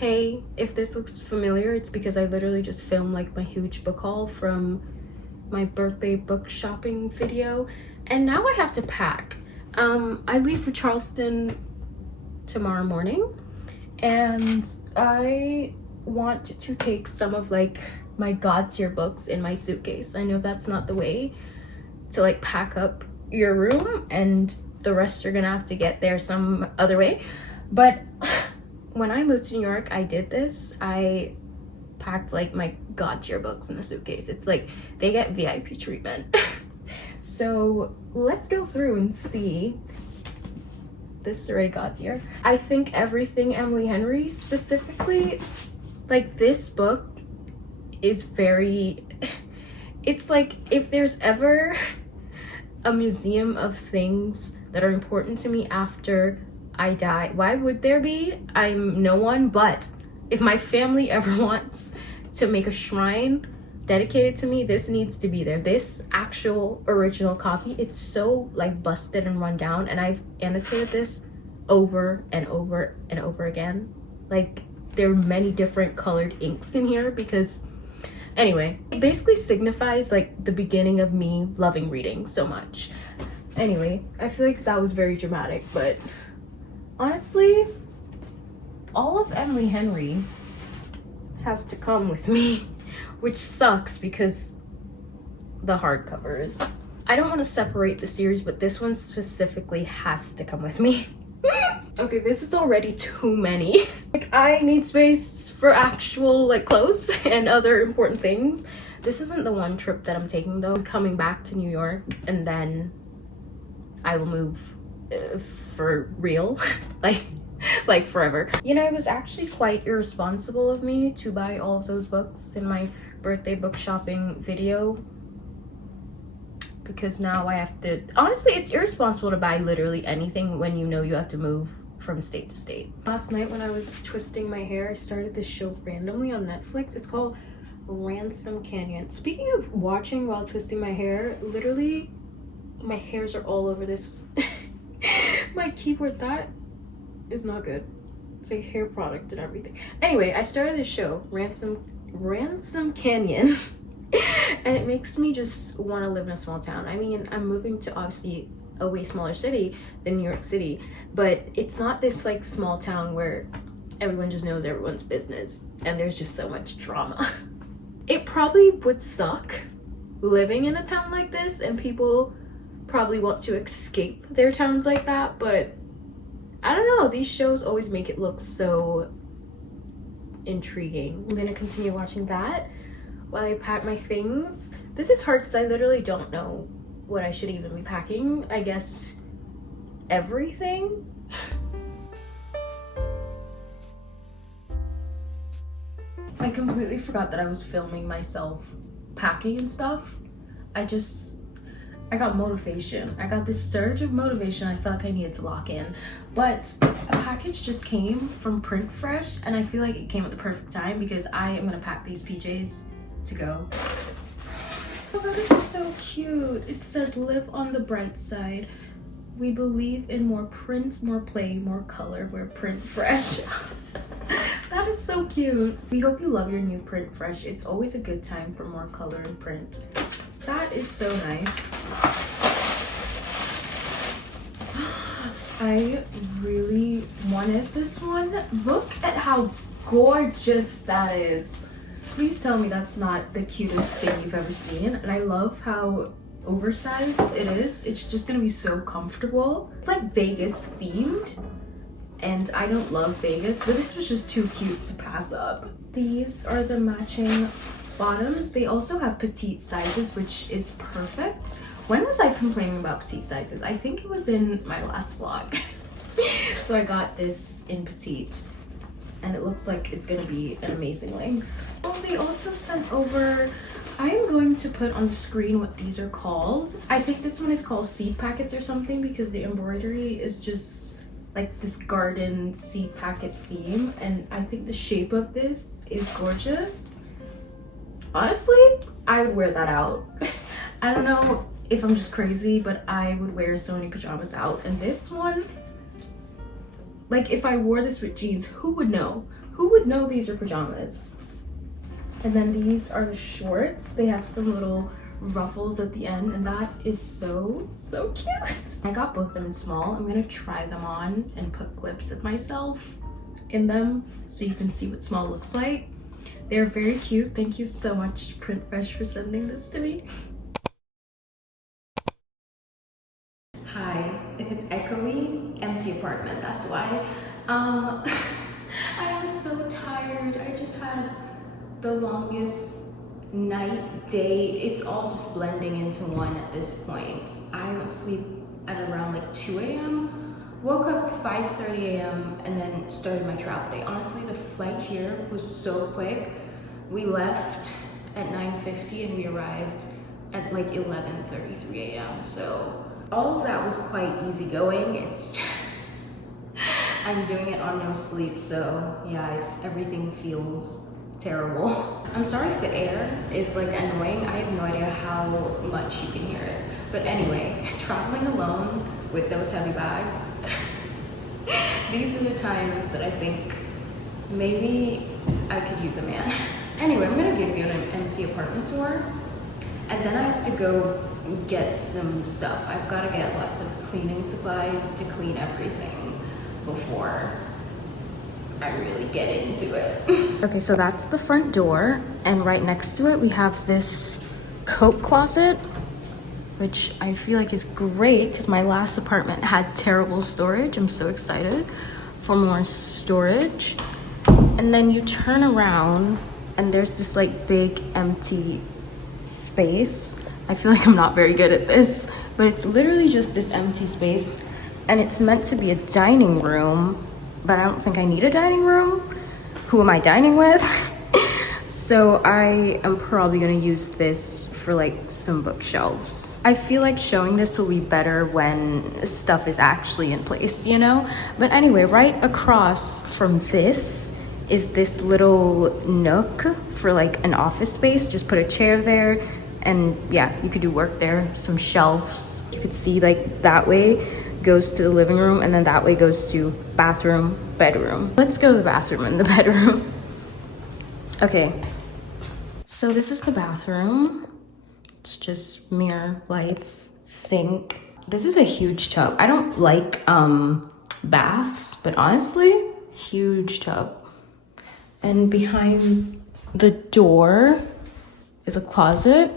Hey, if this looks familiar, it's because I literally just filmed like my huge book haul from my birthday book shopping video, and now I have to pack. I leave for Charleston tomorrow morning, and I want to take some of like my god tier books in my suitcase. I know that's not the way to like pack up your room, and the rest are gonna have to get there some other way, but when I moved to New York, I did this. I packed like my god tier books in the suitcase. It's like they get VIP treatment. So let's go through and see. This is already god tier. I think everything Emily Henry, specifically, like this book is very, it's like if there's ever a museum of things that are important to me after I die, why would there be? I'm no one, but if my family ever wants to make a shrine dedicated to me, this needs to be there. This actual original copy, it's so like busted and run down, and I've annotated this over and over and over again. Like there are many different colored inks in here because anyway, it basically signifies like the beginning of me loving reading so much. Anyway, I feel like that was very dramatic, but honestly, all of Emily Henry has to come with me, which sucks because the hardcovers. I don't want to separate the series, but this one specifically has to come with me. Okay, this is already too many. Like, I need space for actual like clothes and other important things. This isn't the one trip that I'm taking though. I'm coming back to New York and then I will move for real. like forever. You know, it was actually quite irresponsible of me to buy all of those books in my birthday book shopping video, because now I have to, honestly, it's irresponsible to buy literally anything when you know you have to move from state to state. Last night when I was twisting my hair, I started this show randomly on Netflix. It's called Ransom Canyon. Speaking of watching while twisting my hair, literally my hairs are all over this. My keyboard, that is not good. It's like hair product and everything. Anyway, I started this show, Ransom Canyon, and it makes me just want to live in a small town. I mean, I'm moving to obviously a way smaller city than New York City, but it's not this like small town where everyone just knows everyone's business and there's just so much drama. It probably would suck living in a town like this, and people probably want to escape their towns like that, but I don't know, these shows always make it look so intriguing. I'm gonna continue watching that while I pack my things. This is hard because I literally don't know what I should even be packing. I guess everything. I completely forgot that I was filming myself packing and stuff. I got motivation. I got this surge of motivation. I felt like I needed to lock in. But a package just came from Print Fresh, and I feel like it came at the perfect time because I am gonna pack these PJs to go. Oh, that is so cute. It says, "Live on the bright side. We believe in more print, more play, more color. We're Print Fresh." That is so cute. We hope you love your new Print Fresh. It's always a good time for more color and print. That is so nice. I really wanted this one. Look at how gorgeous that is. Please tell me that's not the cutest thing you've ever seen. And I love how oversized it is. It's just gonna be so comfortable. It's like Vegas themed, and I don't love Vegas, but this was just too cute to pass up. These are the matching bottoms. They also have petite sizes, which is perfect. When was I complaining about petite sizes? I think it was in my last vlog. So I got this in petite, and it looks like it's gonna be an amazing length. Oh, they also sent over, I am going to put on the screen what these are called. I think this one is called seed packets or something because the embroidery is just like this garden seed packet theme, and I think the shape of this is gorgeous. Honestly, I would wear that out. I don't know if I'm just crazy, but I would wear so many pajamas out. And this one, like if I wore this with jeans, who would know? Who would know these are pajamas? And then these are the shorts. They have some little ruffles at the end, and that is so cute. I got both of them in small. I'm gonna try them on and put clips of myself in them so you can see what small looks like. They're very cute. Thank you so much, Print Fresh, for sending this to me. Hi, if it's echoey, empty apartment, that's why. I am so tired. I just had the longest night, day. It's all just blending into one at this point. I went to sleep at around like 2 a.m. Woke up 5:30 a.m. and then started my travel day. Honestly, the flight here was so quick. We left at 9:50 and we arrived at like 11:33 a.m. So all of that was quite easygoing. It's just I'm doing it on no sleep, so yeah, everything feels terrible. I'm sorry if the air is like annoying. I have no idea how much you can hear it. But anyway, traveling alone with those heavy bags, these are the times that I think maybe I could use a man. Anyway, I'm gonna give you an empty apartment tour, and then I have to go get some stuff. I've got to get lots of cleaning supplies to clean everything before I really get into it. Okay, so that's the front door, and right next to it we have this coat closet, which I feel like is great because my last apartment had terrible storage. I'm so excited for more storage. And then you turn around and there's this like big empty space. I feel like I'm not very good at this, but it's literally just this empty space, and it's meant to be a dining room, but I don't think I need a dining room. Who am I dining with? So I am probably gonna use this for like some bookshelves. I feel like showing this will be better when stuff is actually in place, you know? But anyway, right across from this is this little nook for like an office space. Just put a chair there, and yeah, you could do work there. Some shelves. You could see like that way goes to the living room, and then that way goes to bathroom, bedroom. Let's go to the bathroom and the bedroom. Okay, so this is the bathroom. It's just mirror, lights, sink. This is a huge tub. I don't like baths, but honestly, huge tub. And behind the door is a closet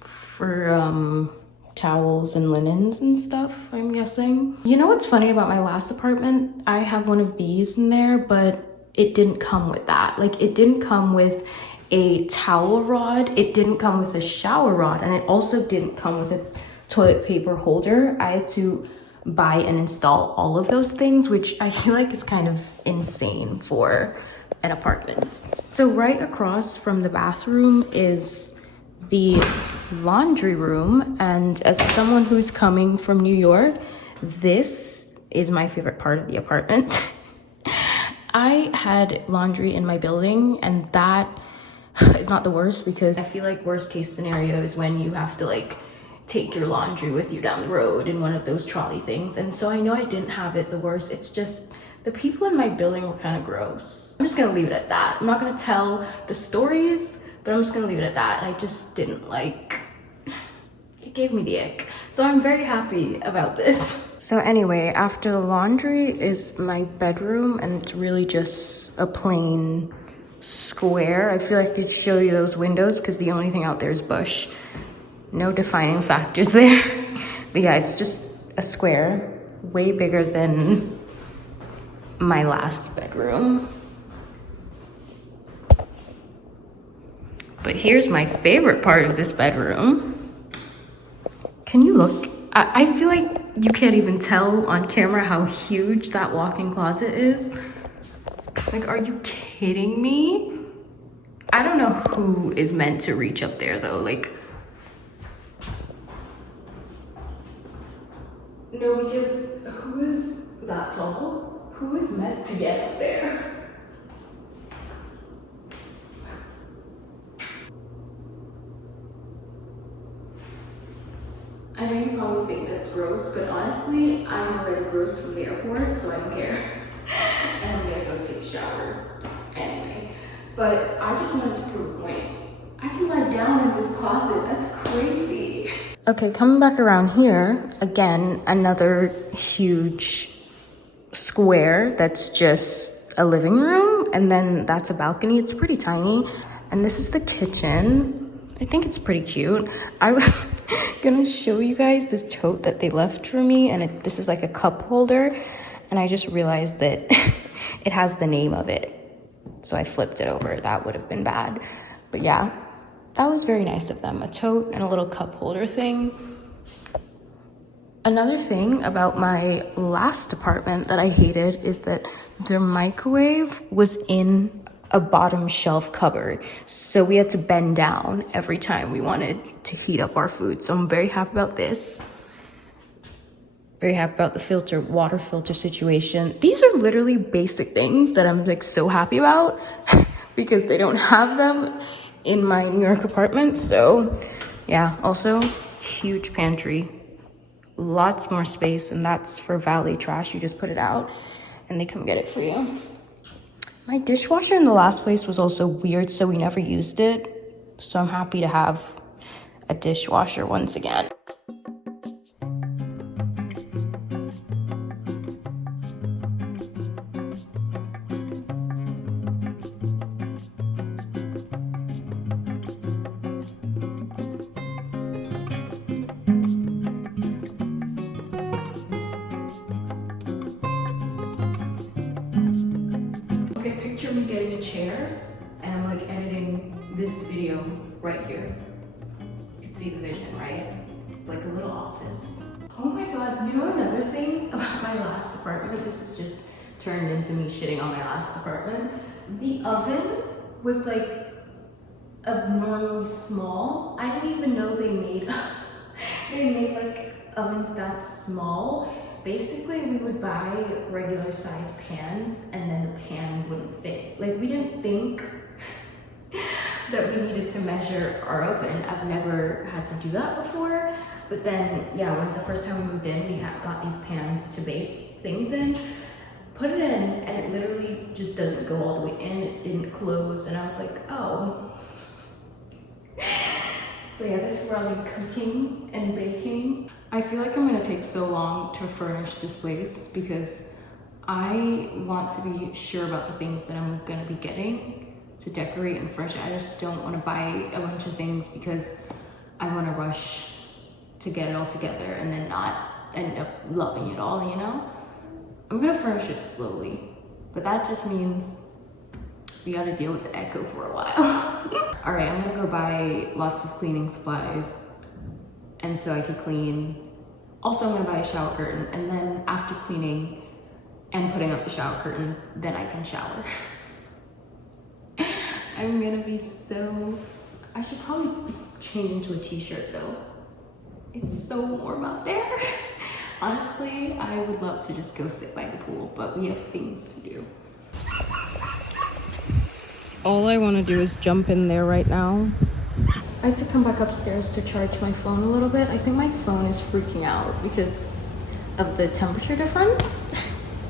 for towels and linens and stuff, I'm guessing. You know what's funny about my last apartment? I have one of these in there, but it didn't come with that. Like, it didn't come with a towel rod, it didn't come with a shower rod, and it also didn't come with a toilet paper holder. I had to buy and install all of those things, which I feel like is kind of insane for an apartment. So right across from the bathroom is the laundry room, and as someone who's coming from New York, this is my favorite part of the apartment. I had laundry in my building, and that is not the worst, because I feel like worst case scenario is when you have to like take your laundry with you down the road in one of those trolley things. And so I know I didn't have it the worst. It's just the people in my building were kind of gross. I'm just gonna leave it at that. I'm not gonna tell the stories, but I'm just gonna leave it at that. I just didn't like, it gave me the ick. So I'm very happy about this. So anyway, after the laundry is my bedroom, and it's really just a plain square. I feel like I could show you those windows because the only thing out there is bush. No defining factors there. But yeah, it's just a square, way bigger than my last bedroom. But here's my favorite part of this bedroom. Can you look? I feel like you can't even tell on camera how huge that walk-in closet is. Like, are you kidding me? I don't know who is meant to reach up there though. Like, no, because who is that tall? Who is meant to get up there? I know you probably think that's gross, but honestly, I'm already gross from the airport, so I don't care. And I'm gonna go take a shower anyway. But I just wanted to prove a point. I can lie down in this closet, that's crazy. Okay, coming back around here, again, another huge square that's just a living room, and then that's a balcony. It's pretty tiny. And this is the kitchen. I think it's pretty cute. I was gonna show you guys this tote that they left for me, and this is like a cup holder, and I just realized that it has the name of it. So I flipped it over. That would have been bad. But yeah, that was very nice of them. A tote and a little cup holder thing. Another thing about my last apartment that I hated is that their microwave was in a bottom shelf cupboard. So we had to bend down every time we wanted to heat up our food. So I'm very happy about this. Very happy about the water filter situation. These are literally basic things that I'm like so happy about because they don't have them in my New York apartment. So yeah, also huge pantry. Lots more space, and that's for valet trash. You just put it out and they come get it for you. My dishwasher in the last place was also weird, so we never used it. So I'm happy to have a dishwasher once again. Picture me getting a chair and I'm like editing this video right here. You can see the vision, right? It's like a little office. Oh my god, you know another thing about my last apartment? This is just turned into me shitting on my last apartment. The oven was like abnormally small. I didn't even know they made like ovens that small. Basically, we would buy regular size pans and then the pan wouldn't fit. Like, we didn't think that we needed to measure our oven. I've never had to do that before. But then, yeah, when the first time we moved in, we got these pans to bake things in. Put it in and it literally just doesn't go all the way in. It didn't close and I was like, oh. So yeah, this is where I'll be cooking and baking. I feel like I'm gonna take so long to furnish this place because I want to be sure about the things that I'm gonna be getting to decorate and furnish. I just don't wanna buy a bunch of things because I wanna rush to get it all together and then not end up loving it all, you know? I'm gonna furnish it slowly, but that just means we gotta deal with the echo for a while. All right, I'm gonna go buy lots of cleaning supplies and so I could clean. Also, I'm gonna buy a shower curtain, and then after cleaning and putting up the shower curtain, then I can shower. I'm gonna be so... I should probably change into a t-shirt though. It's so warm out there. Honestly, I would love to just go sit by the pool, but we have things to do. All I wanna do is jump in there right now. I had to come back upstairs to charge my phone a little bit. I think my phone is freaking out because of the temperature difference.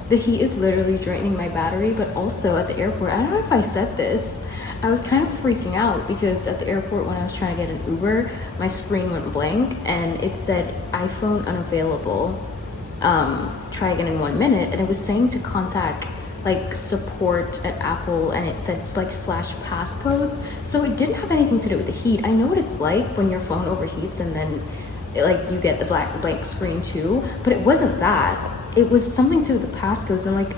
The heat is literally draining my battery, but also at the airport, I don't know if I said this, I was kind of freaking out because at the airport when I was trying to get an Uber, my screen went blank and it said iPhone unavailable, try again in 1 minute, and it was saying to contact like support at Apple, and it said it's like /passcodes. So it didn't have anything to do with the heat. I know what it's like when your phone overheats and then like you get the blank screen too, but it wasn't that. It was something to do with the passcodes, and like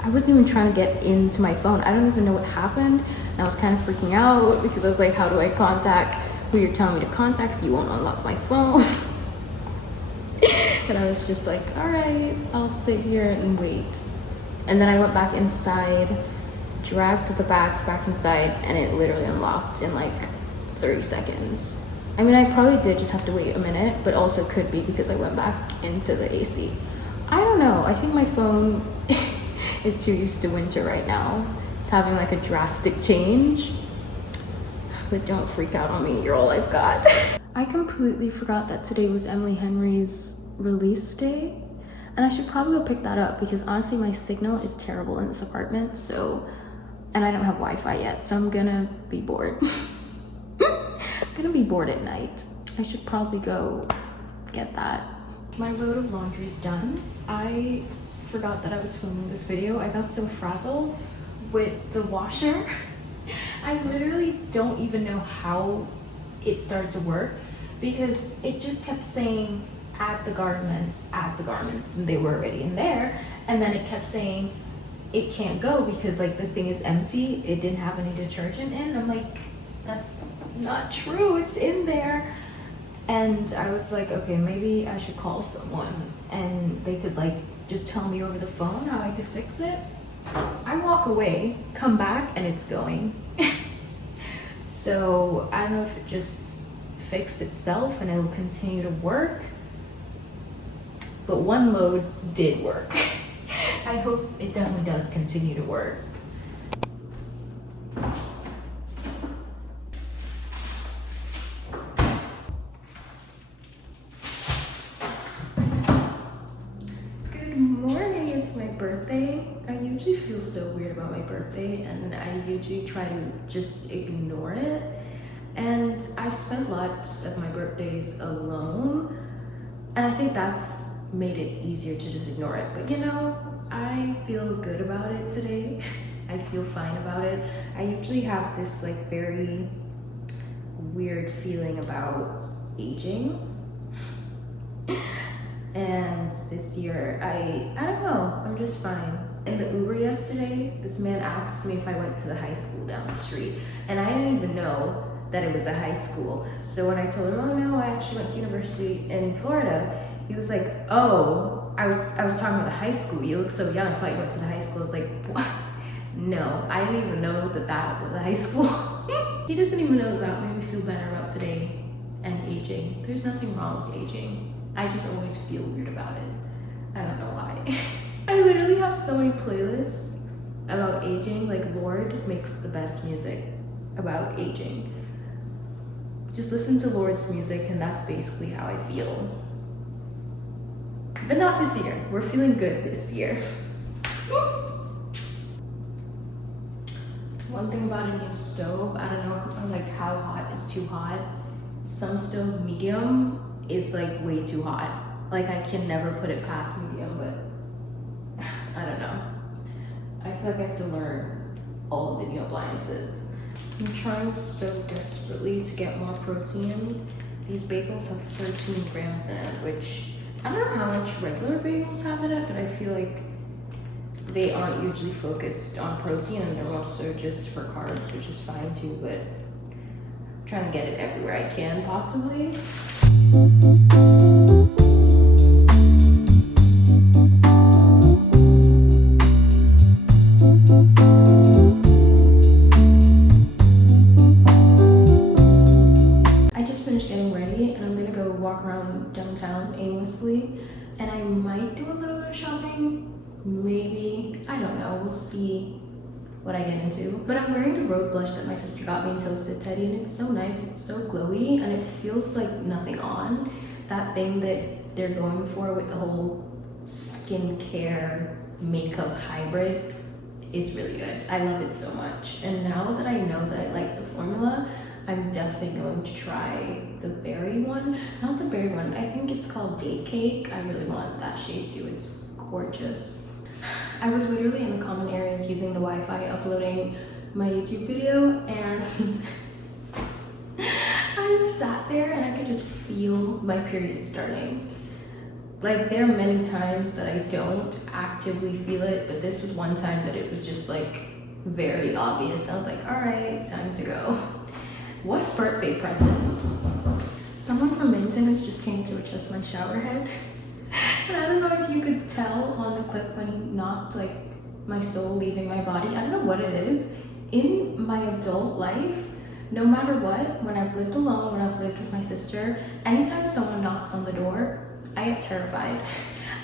I wasn't even trying to get into my phone. I don't even know what happened, and I was kind of freaking out because I was like, how do I contact who you're telling me to contact if you won't unlock my phone? And I was just like, all right, I'll sit here and wait. And then I went back inside, dragged the bags back inside, and it literally unlocked in like 30 seconds. I mean, I probably did just have to wait a minute, but also could be because I went back into the AC. I don't know, I think my phone is too used to winter right now. It's having like a drastic change. But don't freak out on me, you're all I've got. I completely forgot that today was Emily Henry's release day. And I should probably go pick that up because honestly my signal is terrible in this apartment, so, and I don't have Wi-Fi yet, so I'm gonna be bored. I'm gonna be bored at night. I should probably go get that. My load of laundry's done. I forgot that I was filming this video. I got so frazzled with the washer. I literally don't even know how it started to work because it just kept saying add the garments, and they were already in there. And then it kept saying it can't go because like the thing is empty. It didn't have any detergent in. I'm like, that's not true, it's in there. And I was like, okay, maybe I should call someone and they could like just tell me over the phone how I could fix it. I walk away, come back, and it's going. So I don't know if it just fixed itself and it'll continue to work, but one load did work. I hope it definitely does continue to work. Birthday. I usually feel so weird about my birthday and I usually try to just ignore it, and I've spent lots of my birthdays alone and I think that's made it easier to just ignore it. But you know, I feel good about it today. I feel fine about it. I usually have this like very weird feeling about aging. And this year, I don't know, I'm just fine. In the Uber yesterday, this man asked me if I went to the high school down the street, and I didn't even know that it was a high school. So when I told him, oh no, I actually went to university in Florida, he was like, oh, I was talking about the high school. You look so young, I thought you went to the high school. I was like, what? No, I didn't even know that that was a high school. He doesn't even know that made me feel better about today and aging. There's nothing wrong with aging. I just always feel weird about it. I don't know why. I literally have so many playlists about aging. Like Lorde makes the best music about aging. Just listen to Lorde's music and that's basically how I feel. But not this year. We're feeling good this year. One thing about a new stove, I don't know like how hot is too hot. Some stoves medium is like way too hot. Like I can never put it past medium, but I don't know. I feel like I have to learn all of the new appliances. I'm trying so desperately to get more protein. These bagels have 13 grams in it, which I don't know how much regular bagels have in it, but I feel like they aren't usually focused on protein and they're mostly just for carbs, which is fine too, but I'm trying to get it everywhere I can possibly. I just finished getting ready and I'm gonna go walk around downtown aimlessly, and I might do a little bit of shopping, maybe, I don't know, we'll see what I get into. But I'm wearing the road blush that my sister got me in Toasted Teddy, and it's so nice, it's so glowy, and it feels like nothing on. That thing that they're going for with the whole skincare makeup hybrid is really good. I love it so much. And now that I know that I like the formula, I'm definitely going to try the berry one. Not the berry one, I think it's called Date Cake. I really want that shade too, it's gorgeous. I was literally in the common areas using the Wi-Fi uploading my YouTube video, and I sat there and I could just feel my period starting. Like there are many times that I don't actively feel it, but this was one time that it was just like very obvious. I was like, all right, time to go. What birthday present? Someone from maintenance just came to adjust my shower head. And I don't know if you could tell on the clip when he knocked like my soul leaving my body. I don't know what it is. In my adult life, no matter what, when I've lived alone, when I've lived with my sister, anytime someone knocks on the door, I get terrified.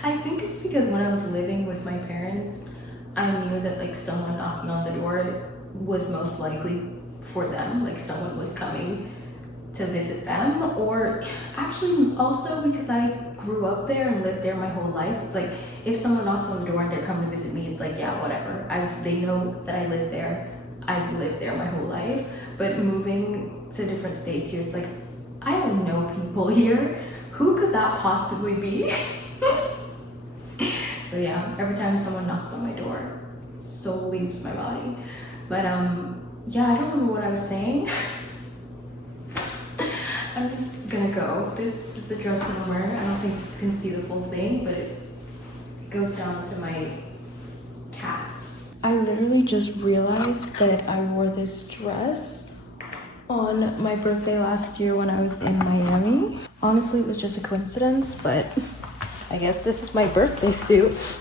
I think it's because when I was living with my parents, I knew that like someone knocking on the door was most likely for them, like someone was coming to visit them, or actually also because I grew up there and lived there my whole life, it's like if someone knocks on the door and they're coming to visit me, it's like, yeah, whatever. They know that I live there. I've lived there my whole life. But moving to different states here, it's like, I don't know people here. Who could that possibly be? So yeah, every time someone knocks on my door, soul leaves my body. But yeah, I don't remember what I was saying. I'm just gonna go. This is the dress that I'm wearing. I don't think you can see the full thing, but it goes down to my calves. I literally just realized that I wore this dress on my birthday last year when I was in Miami. Honestly, it was just a coincidence, but I guess this is my birthday suit.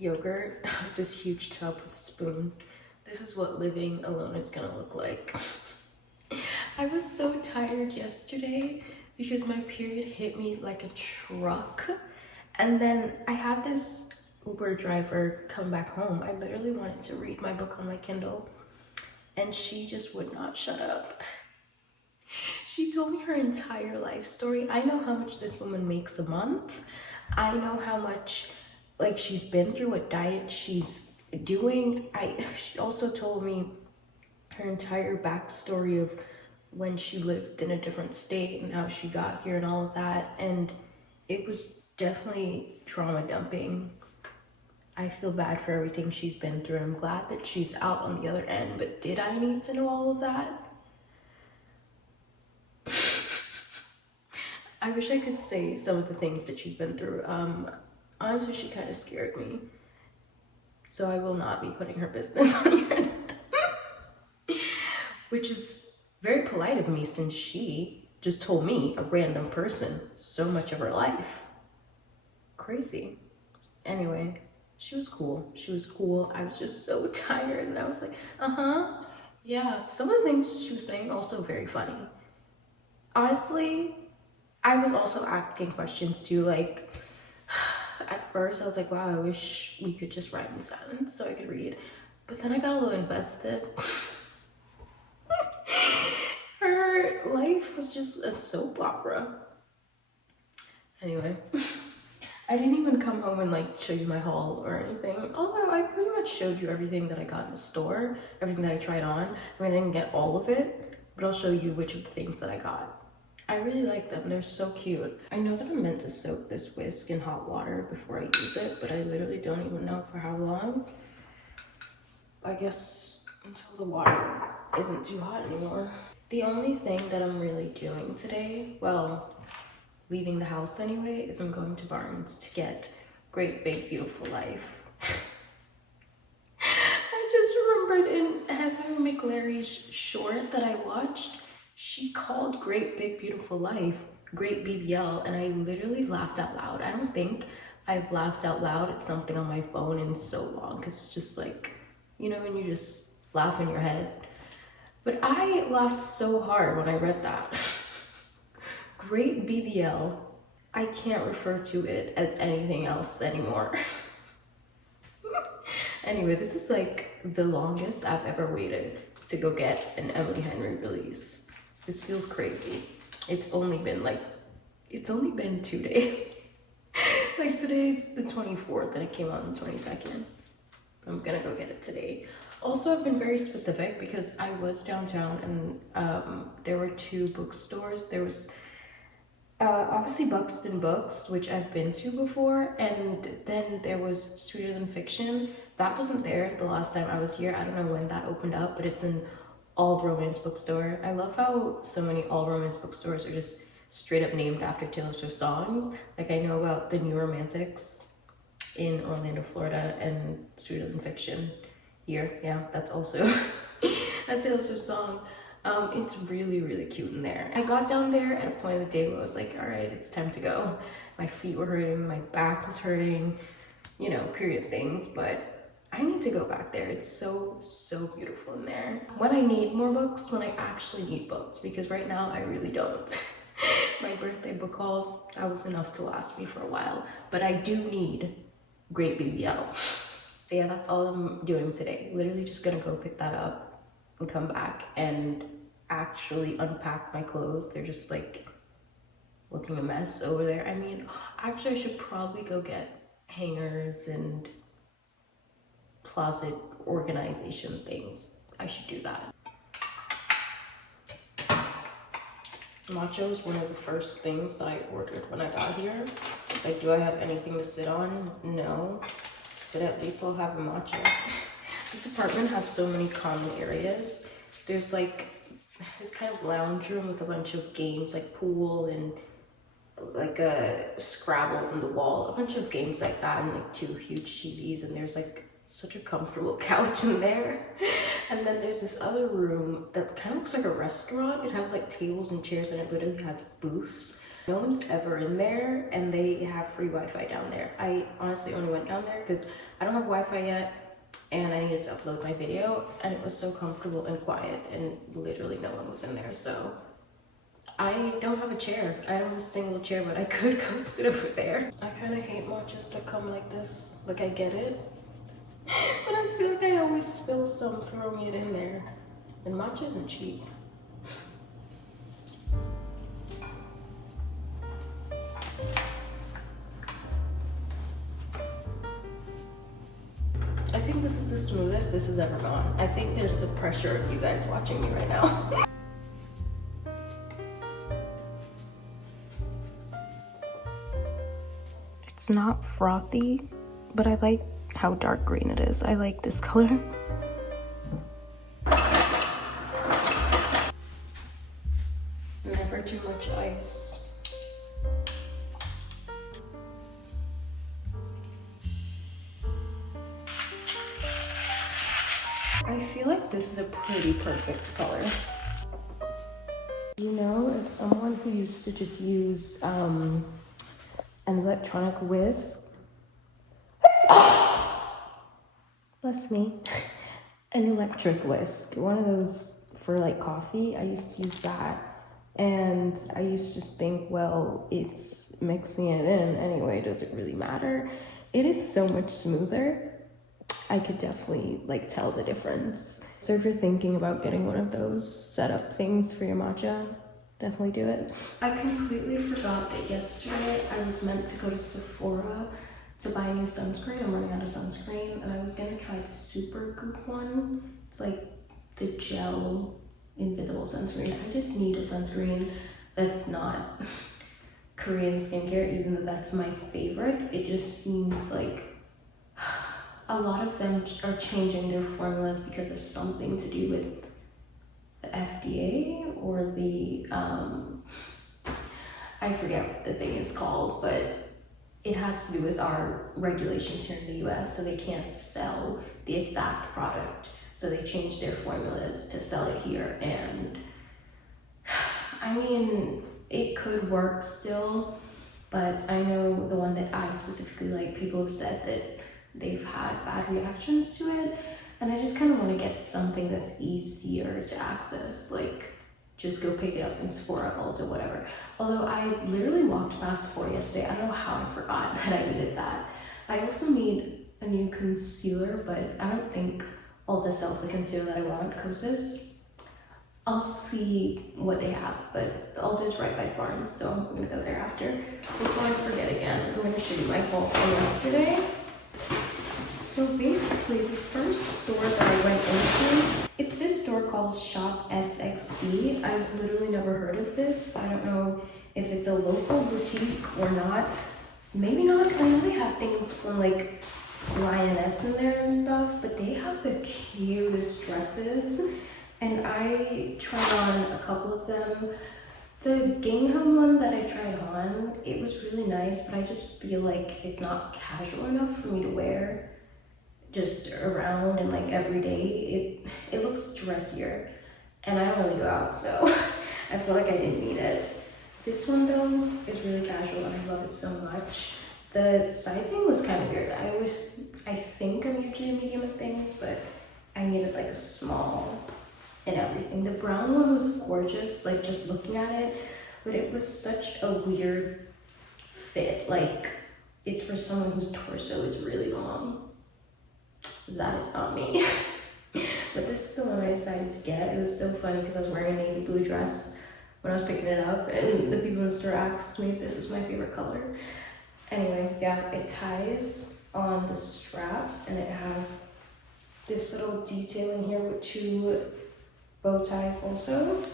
Yogurt, this huge tub with a spoon. This is what living alone is gonna look like. I was so tired yesterday because my period hit me like a truck, and then I had this Uber driver come back home. I literally wanted to read my book on my Kindle and she just would not shut up. She told me her entire life story. I know how much this woman makes a month. I know how much like she's been through, what diet she's doing. She also told me her entire backstory of when she lived in a different state and how she got here and all of that, and it was definitely trauma dumping. I feel bad for everything she's been through. I'm glad that she's out on the other end, but did I need to know all of that? I wish I could say some of the things that she's been through. Honestly, she kind of scared me. So I will not be putting her business on here. Which is very polite of me since she just told me, a random person, so much of her life. Crazy. Anyway, she was cool. She was cool. I was just so tired and I was like, yeah. Some of the things she was saying also very funny. Honestly, I was also asking questions too, like, at first I was like, wow, I wish we could just write in silence so I could read. But then I got a little invested. Her life was just a soap opera. Anyway, I didn't even come home and like show you my haul or anything. Although I pretty much showed you everything that I got in the store, everything that I tried on. I mean, I didn't get all of it, but I'll show you which of the things that I got. I really like them. They're so cute. I know that I'm meant to soak this whisk in hot water before I use it, but I literally don't even know for how long. I guess until the water isn't too hot anymore. The only thing that I'm really doing today, well, leaving the house anyway, is I'm going to Barnes to get Great Big Beautiful Life. I just remembered in Heather McLary's short that I watched, she called Great Big Beautiful Life Great BBL, and I literally laughed out loud. I don't think I've laughed out loud at something on my phone in so long, because it's just like, you know, when you just laugh in your head. But I laughed so hard when I read that. Great BBL. I can't refer to it as anything else anymore. Anyway, this is like the longest I've ever waited to go get an Emily Henry release. This feels crazy. It's only been 2 days. Like today's the 24th and it came out on the 22nd. I'm gonna go get it today. Also, I've been very specific because I was downtown and there were 2 bookstores. There was obviously Buxton Books, which I've been to before, and then there was Sweeter Than Fiction. That wasn't there the last time I was here. I don't know when that opened up, but it's an all romance bookstore. I love how so many all romance bookstores are just straight up named after Taylor Swift songs. Like I know about the New Romantics in Orlando, Florida, and Sweeter Than Fiction here. Yeah, that's also a Taylor Swift song. It's really, really cute in there. I got down there at a point of the day where I was like, all right, it's time to go. My feet were hurting, my back was hurting, you know, period things, but I need to go back there. It's so, so beautiful in there. When I need more books, when I actually need books, because right now I really don't. My birthday book haul, that was enough to last me for a while, but I do need great BBL. So yeah, that's all I'm doing today. Literally just gonna go pick that up and come back and actually unpack my clothes. They're just like looking a mess over there. I mean, actually I should probably go get hangers and closet organization things. I should do that. Matcha was one of the first things that I ordered when I got here. Like, do I have anything to sit on? No, but at least I'll have a matcha. This apartment has so many common areas. There's like this kind of lounge room with a bunch of games like pool and like a Scrabble on the wall, a bunch of games like that, and like 2 huge TVs, and there's like such a comfortable couch in there. And then there's this other room that kind of looks like a restaurant. It has like tables and chairs and it literally has booths. No one's ever in there and they have free Wi-Fi down there. I honestly only went down there because I don't have Wi-Fi yet and I needed to upload my video, and it was so comfortable and quiet and literally no one was in there. So I don't have a chair. I don't have a single chair, but I could go sit over there. I kind of hate matchas that come like this. Like, I get it, but I feel like I always spill some throwing it in there. And matcha isn't cheap. I think this is the smoothest this has ever gone. I think there's the pressure of you guys watching me right now. It's not frothy, but I like how dark green it is. I like this color. Never too much ice. I feel like this is a pretty perfect color. You know, as someone who used to just use an electronic whisk, bless me, an electric whisk, one of those for like coffee. I used to use that, and I used to just think, well, it's mixing it in anyway, does it really matter? It is so much smoother. I could definitely like tell the difference. So if you're thinking about getting one of those setup things for your matcha, definitely do it. I completely forgot that yesterday I was meant to go to Sephora to buy a new sunscreen. I'm running out of sunscreen, and I was gonna try the Super Goop one. It's like the gel invisible sunscreen. I just need a sunscreen that's not Korean skincare, even though that's my favorite. It just seems like a lot of them are changing their formulas because of something to do with the FDA or the, I forget what the thing is called, but it has to do with our regulations here in the US, so they can't sell the exact product. So they changed their formulas to sell it here, and I mean, it could work still, but I know the one that I specifically like, people have said that they've had bad reactions to it, and I just kind of want to get something that's easier to access, like just go pick it up in Sephora, Ulta, whatever. Although I literally walked past Sephora yesterday. I don't know how I forgot that I needed that. I also need a new concealer, but I don't think Ulta sells the concealer that I want. Kosas. I'll see what they have, but the Ulta is right by Florence, so I'm gonna go there after. Before I forget again, I'm gonna show you my haul from yesterday. So basically, the first store that I went into, it's this store called Shop SXC. I've literally never heard of this. I don't know if it's a local boutique or not. Maybe not, because I know they have things from like Lioness in there and stuff, but they have the cutest dresses. And I tried on a couple of them. The gingham one that I tried on, it was really nice, but I just feel like it's not casual enough for me to wear just around and like every day. It looks dressier, and I don't really go out, so I feel like I didn't need it. This one though is really casual and I love it so much. The sizing was kind of weird. I think I'm usually a medium at things, but I needed like a small and everything. The brown one was gorgeous, like just looking at it, but it was such a weird fit. Like it's for someone whose torso is really long. That is not me. But this is the one I decided to get. It was so funny because I was wearing a navy blue dress when I was picking it up, and the people in the store asked me if this was my favorite color. Anyway, yeah, it ties on the straps and it has this little detail in here with 2 bow ties also.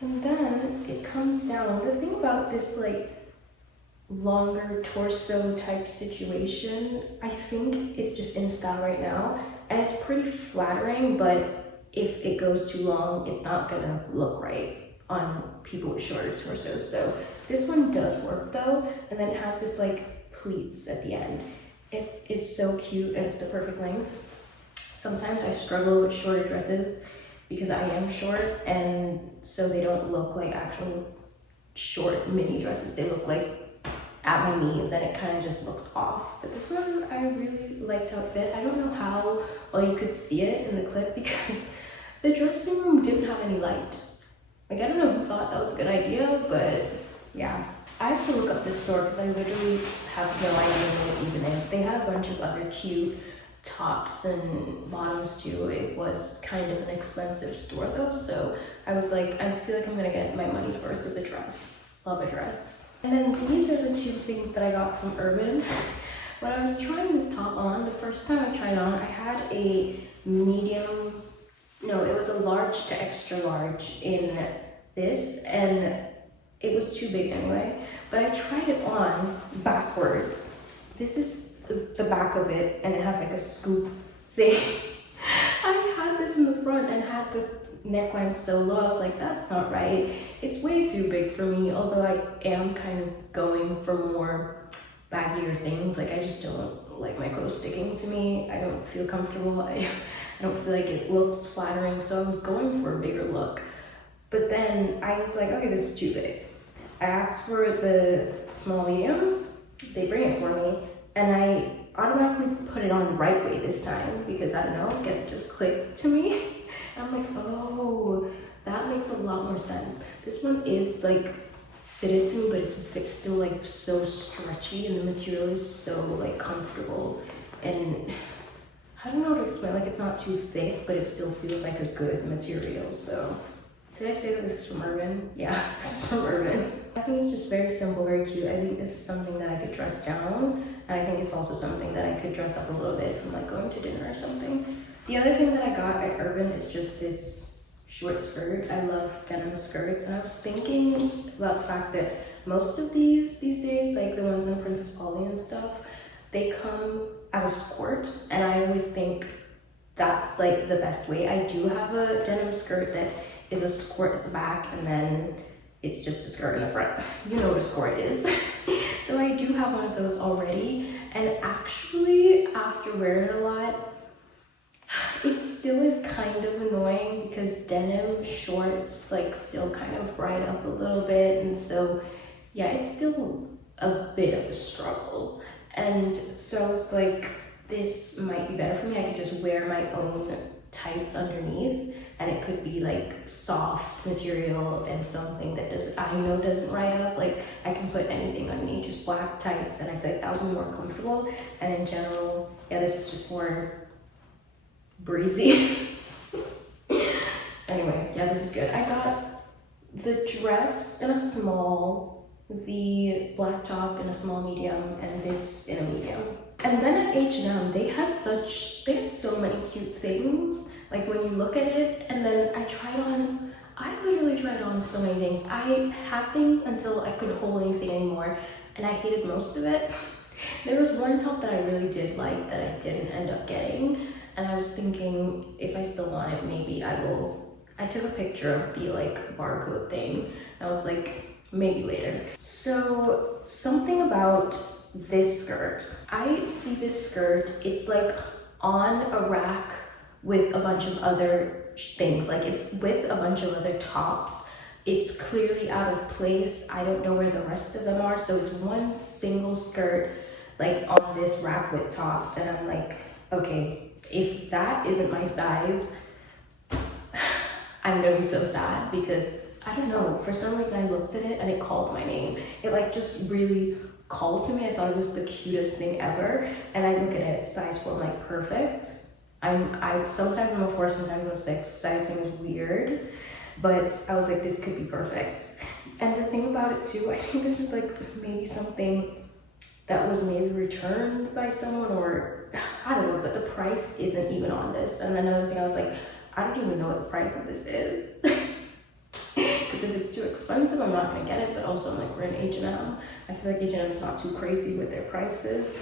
And then it comes down. The thing about this like longer torso type situation, I think it's just in style right now, and it's pretty flattering, but if it goes too long, it's not gonna look right on people with shorter torsos. So this one does work though, and then it has this like pleats at the end. It is so cute and it's the perfect length. Sometimes I struggle with shorter dresses because I am short, and so they don't look like actual short mini dresses. They look like at my knees, and it kind of just looks off. But this one, I really liked how it fit. I don't know how well you could see it in the clip because the dressing room didn't have any light. Like, I don't know who thought that was a good idea, but yeah. I have to look up this store because I literally have no idea what it even is. They had a bunch of other cute tops and bottoms too. It was kind of an expensive store though, so I was like, I feel like I'm gonna get my money's worth with a dress. Love a dress. And then these are the 2 things that I got from Urban. When I was trying this top on, the first time I tried on, I had a medium, no, it was a large to extra large in this, and it was too big anyway, but I tried it on backwards. This is the back of it, and it has like a scoop thing. I had this in the front and had the neckline so low. I was like, that's not right. It's way too big for me, although I am kind of going for more baggier things. Like, I just don't like my clothes sticking to me. I don't feel comfortable. I don't feel like it looks flattering, so I was going for a bigger look. But then I was like, okay, this is too big. I asked for the small medium, they bring it for me, and I automatically put it on the right way this time because I don't know, I guess it just clicked to me. And I'm like, oh, that makes a lot more sense. This one is like fitted to me, but it's still like so stretchy, and the material is so like comfortable. And I don't know how to explain, like it's not too thick, but it still feels like a good material. So did I say that this is from Urban? Yeah, this is from Urban. I think it's just very simple, very cute. I think this is something that I could dress down, and I think it's also something that I could dress up a little bit if I'm like going to dinner or something. The other thing that I got at Urban is just this short skirt. I love denim skirts, and I was thinking about the fact that most of these days, like the ones in Princess Polly and stuff, they come as a skirt, and I always think that's like the best way. I do have a denim skirt that is a skirt at the back, and then it's just a skirt in the front. You know what a skirt is. So I do have one of those already, and actually after wearing it a lot, it still is kind of annoying because denim shorts like still kind of ride up a little bit, and so yeah, it's still a bit of a struggle. And so I was like, this might be better for me. I could just wear my own tights underneath, and it could be like soft material and something that doesn't ride up. Like, I can put anything underneath, just black tights, and I feel like that would be more comfortable. And in general, yeah, this is just more breezy. And Anyway, yeah, this is good. I got the dress in a small, the black top in a small medium, and this in a medium. And then at H&M, they had so many cute things. Like when you look at it, and then I literally tried on so many things. I had things until I couldn't hold anything anymore, and I hated most of it. There was one top that I really did like that I didn't end up getting, and I was thinking if I still want it, maybe I will. I took a picture of the like barcode thing. I was like, maybe later. So something about this skirt. I see this skirt, it's like on a rack with a bunch of other things. Like it's with a bunch of other tops. It's clearly out of place. I don't know where the rest of them are. So it's one single skirt like on this rack with tops. And I'm like, okay, if that isn't my size, I'm gonna be so sad, because I don't know, for some reason I looked at it and it called my name. It like just really called to me. I thought it was the cutest thing ever. And I look at it, size 4, I'm like, perfect. Sometimes I'm a 4, sometimes I'm a 6. Sizing is weird, but I was like, this could be perfect. And the thing about it too, I think this is like maybe something that was maybe returned by someone, or I don't know, but the price isn't even on this. And then another thing, I was like, I don't even know what the price of this is. Because if it's too expensive, I'm not gonna get it. But also, I'm like, we're in H&M. I feel like H&M is not too crazy with their prices.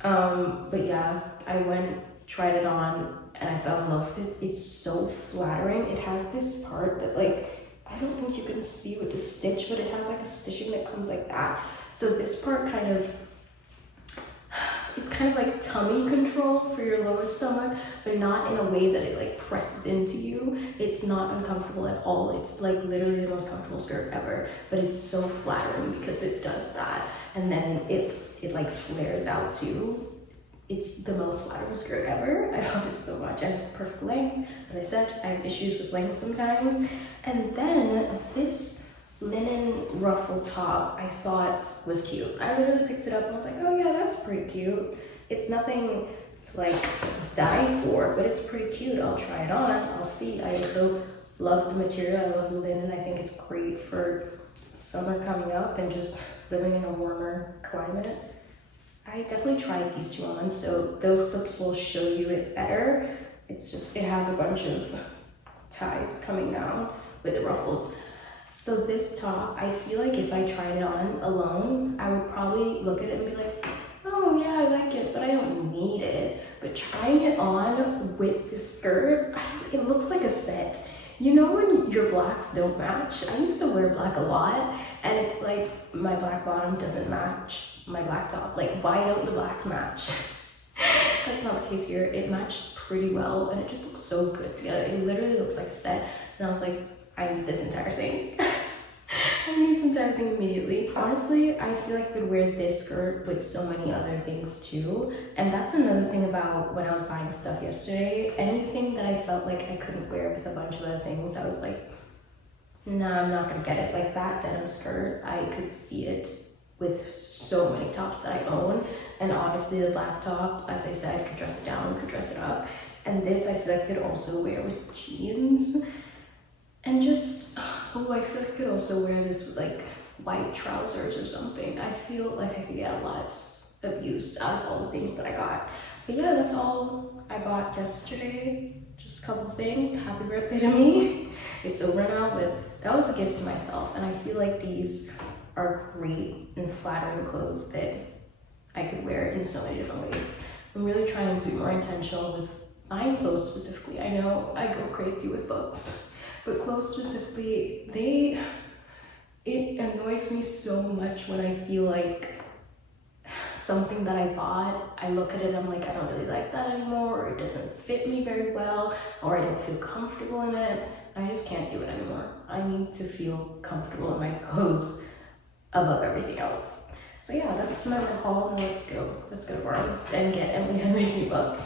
But yeah, I went, tried it on, and I fell in love with it. It's so flattering. It has this part that like, I don't think you can see with the stitch, but it has like a stitching that comes like that. So this part kind of, it's kind of like tummy control for your lower stomach, but not in a way that it like presses into you. It's not uncomfortable at all. It's like literally the most comfortable skirt ever, but it's so flattering because it does that. And then it like flares out too. It's the most flattering skirt ever. I love it so much, and it's perfect length. As I said, I have issues with length sometimes. And then this linen ruffle top I thought was cute. I literally picked it up and was like, oh yeah, that's pretty cute. It's nothing to like die for, but it's pretty cute. I'll try it on, I'll see. I also love the material, I love the linen. I think it's great for summer coming up and just living in a warmer climate. I definitely tried these two on, so those clips will show you it better. It's just, it has a bunch of ties coming down with the ruffles. So this top, I feel like if I tried it on alone, I would probably look at it and be like, oh yeah, I like it, but I don't need it. But trying it on with the skirt, it looks like a set. You know when your blacks don't match? I used to wear black a lot, and it's like my black bottom doesn't match my black top. Like, why don't the blacks match? That's not the case here. It matched pretty well, and it just looks so good together. It literally looks like a set, and I was like, I need this entire thing. I need this entire thing immediately. Honestly, I feel like I could wear this skirt with so many other things too. And that's another thing about when I was buying stuff yesterday. Anything that I felt like I couldn't wear with a bunch of other things, I was like, no, I'm not gonna get it. Like that denim skirt, I could see it with so many tops that I own. And obviously the black top, as I said, could dress it down, could dress it up. And this I feel like I could also wear with jeans. And just, oh, I feel like I could also wear this with like white trousers or something. I feel like I could get lots of use out of all the things that I got. But yeah, that's all I bought yesterday. Just a couple things. Happy birthday to me. It's over now, but that was a gift to myself. And I feel like these are great and flattering clothes that I could wear in so many different ways. I'm really trying to be more intentional with buying clothes specifically. I know I go crazy with books, but clothes specifically, it annoys me so much when I feel like something that I bought, I look at it, I'm like, I don't really like that anymore, or it doesn't fit me very well, or I don't feel comfortable in it. I just can't do it anymore. I need to feel comfortable in my clothes above everything else. So yeah, that's my haul. Now let's go to Barnes and get Emily Henry's new book.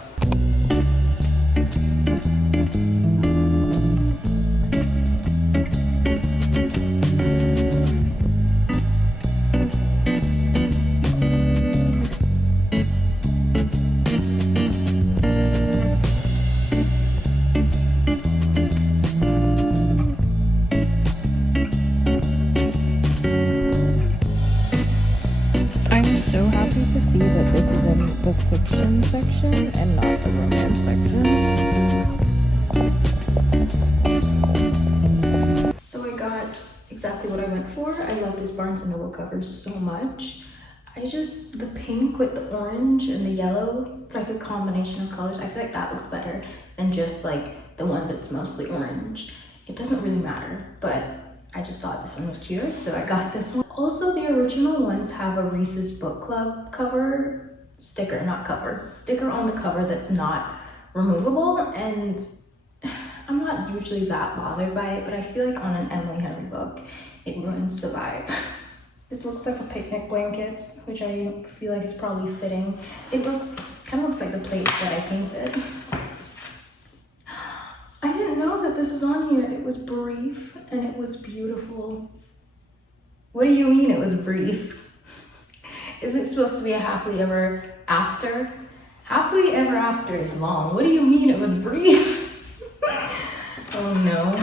I'm so happy to see that this is in the fiction section and not the romance section. So I got exactly what I went for. I love this Barnes & Noble cover so much. The pink with the orange and the yellow, it's like a combination of colors. I feel like that looks better than just like the one that's mostly orange. It doesn't really matter, but I just thought this one was cute, so I got this one. Also, the original ones have a Reese's Book Club cover, sticker on the cover that's not removable, and I'm not usually that bothered by it, but I feel like on an Emily Henry book, it ruins the vibe. This looks like a picnic blanket, which I feel like is probably fitting. It kind of looks like the plate that I painted. I didn't know that this was on here. It was brief and it was beautiful. What do you mean it was brief? Is it supposed to be a happily ever after? Happily ever after is long. What do you mean it was brief? Oh no.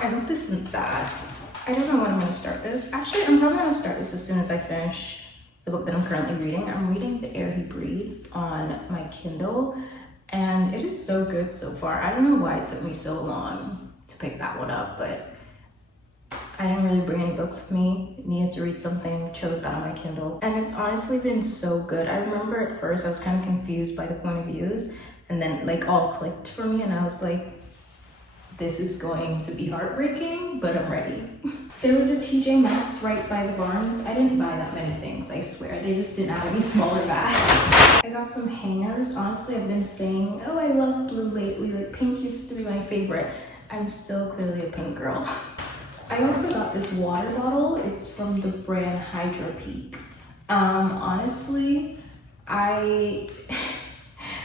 I hope this isn't sad. I don't know when I'm gonna start this. Actually, I'm probably gonna start this as soon as I finish the book that I'm currently reading. I'm reading The Air He Breathes on my Kindle, and it is so good so far. I don't know why it took me so long to pick that one up, but I didn't really bring any books with me. Needed to read something, chose that on my Kindle. And it's honestly been so good. I remember at first I was kind of confused by the point of views, and then like all clicked for me, and I was like, this is going to be heartbreaking, but I'm ready. There was a TJ Maxx right by the Barnes. I didn't buy that many things, I swear. They just didn't have any smaller bags. I got some hangers. Honestly, I've been saying, oh, I love blue lately. Like pink used to be my favorite. I'm still clearly a pink girl. I also got this water bottle. It's from the brand Hydro Peak. Honestly,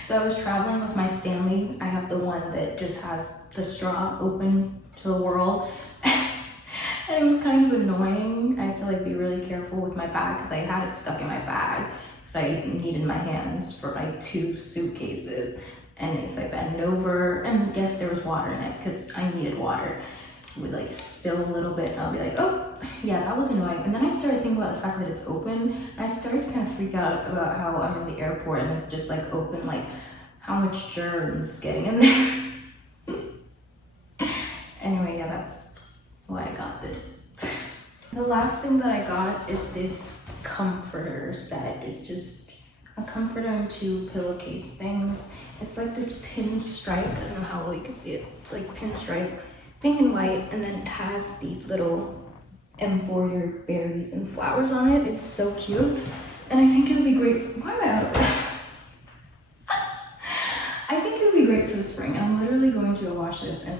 so I was traveling with my Stanley. I have the one that just has the straw open to the world. And it was kind of annoying. I had to like be really careful with my bag because I had it stuck in my bag. So I needed my hands for my 2 suitcases. And if I bend over, and yes, there was water in it because I needed water. It would like spill a little bit and I'll be like, oh, yeah, that was annoying. And then I started thinking about the fact that it's open, and I started to kind of freak out about how I'm in the airport and it's just like open, like how much germs is getting in there. Anyway, yeah, that's why I got this. The last thing that I got is this comforter set. It's just a comforter and 2 pillowcase things. It's like this pinstripe, I don't know how well you can see it. It's like pinstripe, pink and white, and then it has these little embroidered berries and flowers on it. It's so cute, and I think it would be great. Why am I out of breath? I think it would be great for the spring, and I'm literally going to wash this and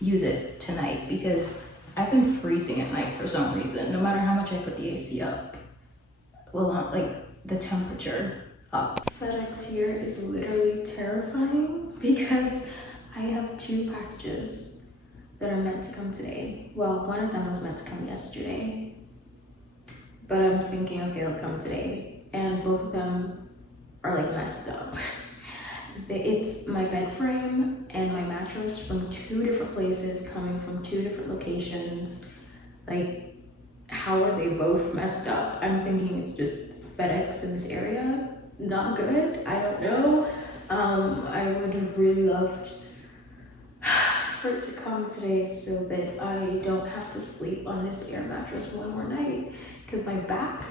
use it tonight because I've been freezing at night for some reason. No matter how much I put the AC up, well, not like the temperature up. FedEx here is literally terrifying because I have 2 packages that are meant to come today. Well, one of them was meant to come yesterday, but I'm thinking, okay, it'll come today. And both of them are like messed up. It's my bed frame and my mattress from 2 different places, coming from 2 different locations. Like, how are they both messed up? I'm thinking it's just FedEx in this area. Not good, I don't know. I would have really loved for it to come today so that I don't have to sleep on this air mattress one more night because my back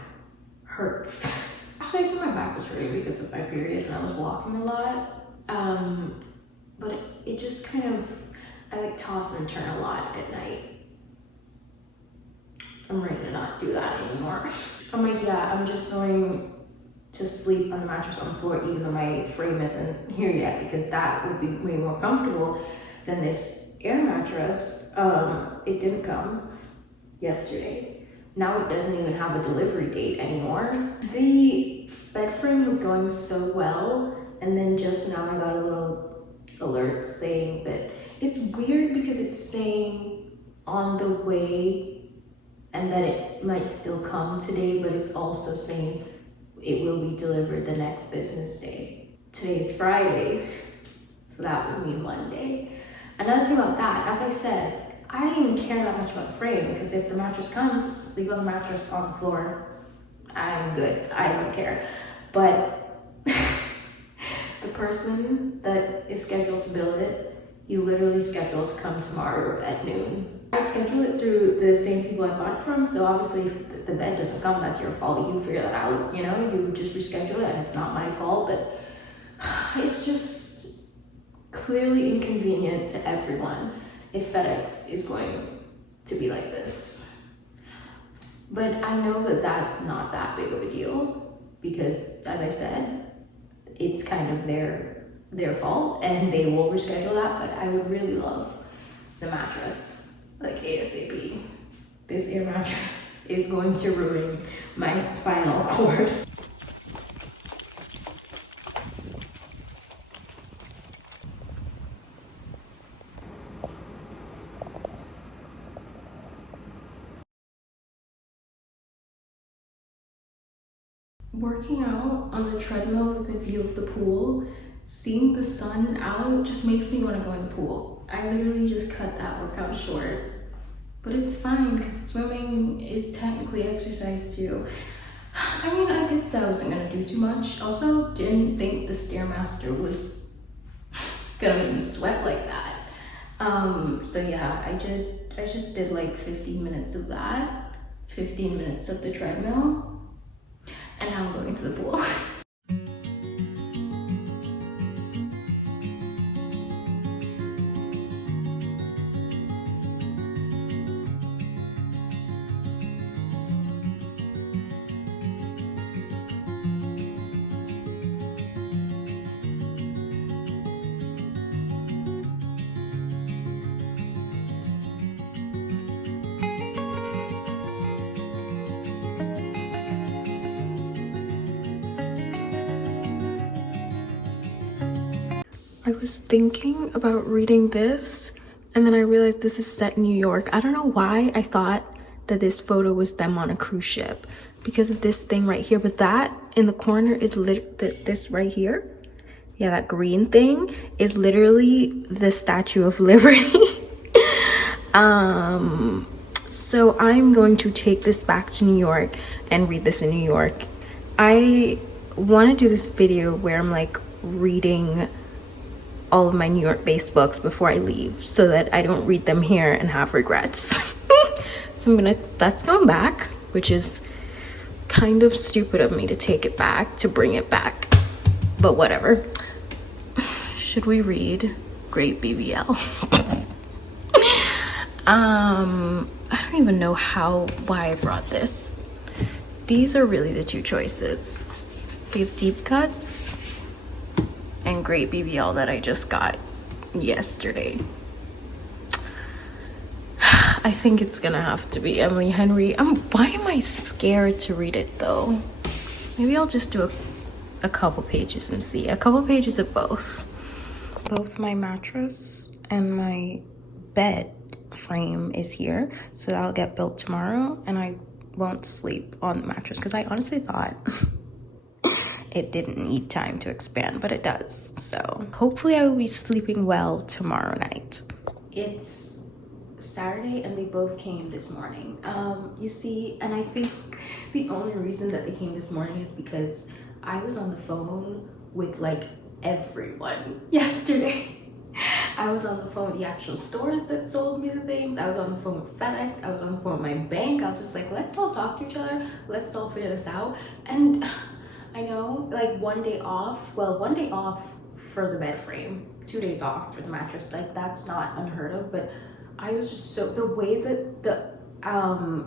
hurts. Actually, I think my back was hurting because of my period and I was walking a lot. But it just kind of, I like toss and turn a lot at night. I'm ready to not do that anymore. I'm like, yeah, I'm just going to sleep on the mattress on the floor even though my frame isn't here yet because that would be way more comfortable than this air mattress. It didn't come yesterday. Now it doesn't even have a delivery date anymore. The bed frame was going so well, and then just now I got a little alert saying that it's weird because it's saying on the way and that it might still come today, but it's also saying it will be delivered the next business day. Today's Friday, so that would mean Monday. Another thing about that, as I said, I didn't even care that much about the frame because if the mattress comes, sleep on the mattress on the floor. I'm good. I don't care. But the person that is scheduled to build it, you literally scheduled to come tomorrow at noon. I scheduled it through the same people I bought it from, so obviously if the bed doesn't come, that's your fault. You figure that out, you know, you just reschedule it and it's not my fault, but it's just clearly inconvenient to everyone if FedEx is going to be like this. But I know that that's not that big of a deal because, as I said, it's kind of their fault and they will reschedule that, but I would really love the mattress, like ASAP. This air mattress is going to ruin my spinal cord. Working out on the treadmill with a view of the pool, seeing the sun out just makes me want to go in the pool. I literally just cut that workout short. But it's fine because swimming is technically exercise too. I mean, I did say I wasn't gonna do too much. Also, didn't think the Stairmaster was gonna make me sweat like that. So yeah, I just did like 15 minutes of that, 15 minutes of the treadmill, and now I'm going to the pool. I was thinking about reading this, and then I realized this is set in New York. I don't know why I thought that this photo was them on a cruise ship because of this thing right here, but that in the corner is this right here. Yeah, that green thing is literally the Statue of Liberty. So I'm going to take this back to New York and read this in New York. I want to do this video where I'm like reading all of my New York based books before I leave so that I don't read them here and have regrets. So that's going back, which is kind of stupid of me to take it back, to bring it back, but whatever. Should we read Great BBL? I don't even know why I brought this. These are really the two choices. We have Deep Cuts and Great BBL that I just got yesterday. I think it's gonna have to be Emily Henry. Why am I scared to read it though? Maybe I'll just do a couple pages and see. A couple pages of both. Both my mattress and my bed frame is here, so I'll get built tomorrow and I won't sleep on the mattress because I honestly thought it didn't need time to expand, but it does. So hopefully I will be sleeping well tomorrow night. It's Saturday and they both came this morning. You see, and I think the only reason that they came this morning is because I was on the phone with like everyone yesterday. I was on the phone with the actual stores that sold me the things. I was on the phone with FedEx. I was on the phone with my bank. I was just like, let's all talk to each other. Let's all figure this out. And I know, like one day off for the bed frame, 2 days off for the mattress. Like that's not unheard of, but I was just the way that the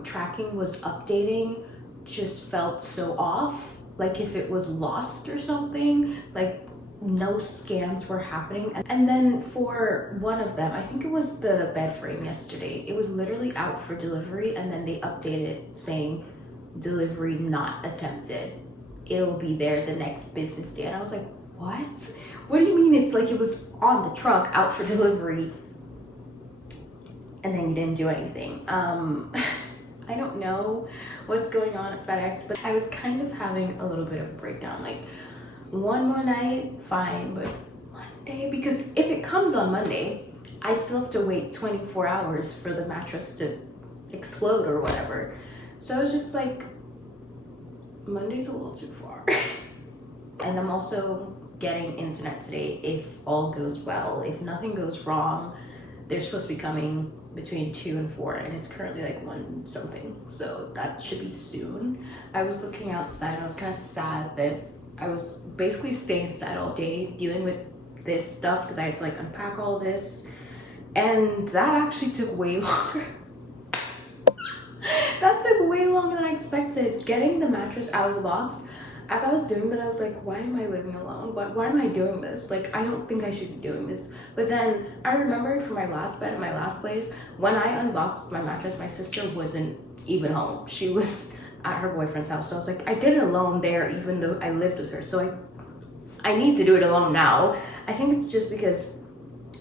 tracking was updating just felt so off. Like if it was lost or something, like no scans were happening. And then for one of them, I think it was the bed frame yesterday, it was literally out for delivery and then they updated saying delivery not attempted. It'll be there the next business day. And I was like, what do you mean? It's like it was on the truck out for delivery and then you didn't do anything. I don't know what's going on at FedEx, but I was kind of having a little bit of a breakdown. Like one more night, fine, but Monday, because if it comes on Monday, I still have to wait 24 hours for the mattress to explode or whatever. So I was just like, Monday's a little too far. And I'm also getting internet today if all goes well. If nothing goes wrong, they're supposed to be coming between 2 and 4, and it's currently like 1 something, so that should be soon. I was looking outside and I was kind of sad that I was basically staying inside all day dealing with this stuff because I had to like unpack all this, and that actually took way longer. That took way longer than I expected. Getting the mattress out of the box, as I was doing that, I was like, why am I living alone? Why am I doing this? Like, I don't think I should be doing this. But then I remembered from my last bed in my last place, when I unboxed my mattress, my sister wasn't even home. She was at her boyfriend's house. So I was like, I did it alone there, even though I lived with her. So I need to do it alone now. I think it's just because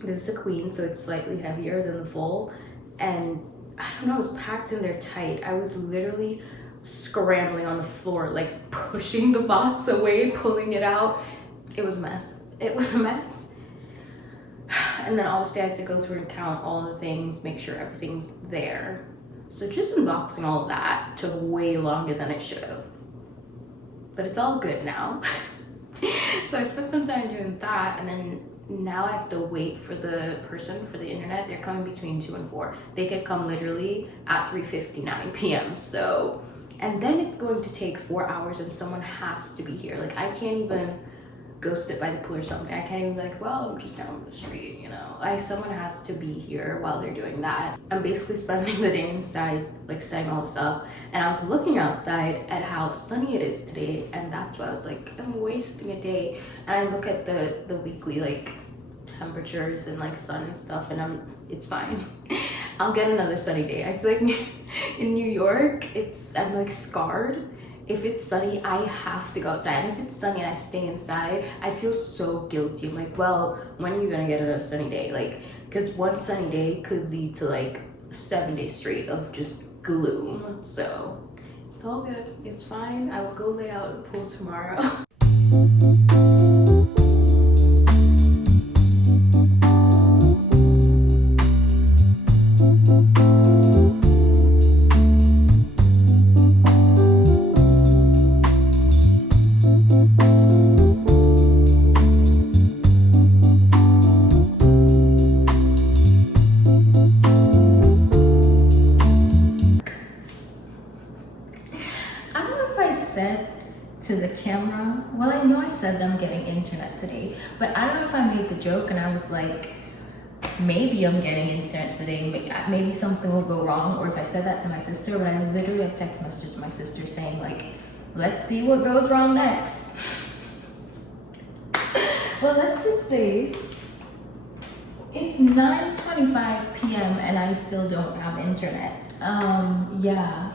this is a queen, so it's slightly heavier than the full. And I don't know, it was packed in there tight. I was literally scrambling on the floor, like pushing the box away, pulling it out. It was a mess. It was a mess. And then obviously I had to go through and count all the things, make sure everything's there. So just unboxing all of that took way longer than it should have. But it's all good now. So I spent some time doing that, and then now I have to wait for the person for the internet. They're coming between 2 and 4. They could come literally at 3:59 p.m. So, and then it's going to take 4 hours, and someone has to be here. Like, I can't even go sit by the pool or something. I can't even be like, well, I'm just down the street, you know. Someone has to be here while they're doing that. I'm basically spending the day inside, like setting all this up. And I was looking outside at how sunny it is today, and that's why I was like, I'm wasting a day. And I look at the weekly like temperatures and like sun and stuff, and it's fine. I'll get another sunny day. I feel like in New York, I'm like scarred. If it's sunny, I have to go outside. And if it's sunny and I stay inside, I feel so guilty. I'm like, well, when are you gonna get a sunny day? Like, because one sunny day could lead to like 7 days straight of just gloom. So it's all good. It's fine. I will go lay out at the pool tomorrow. To the camera, well, I know I said that I'm getting internet today, but I don't know if I made the joke and I was like, maybe I'm getting internet today, maybe something will go wrong, or if I said that to my sister. But I literally have text messages to my sister saying like, let's see what goes wrong next. Well, let's just say it's 9:25 p.m. and I still don't have internet. Yeah,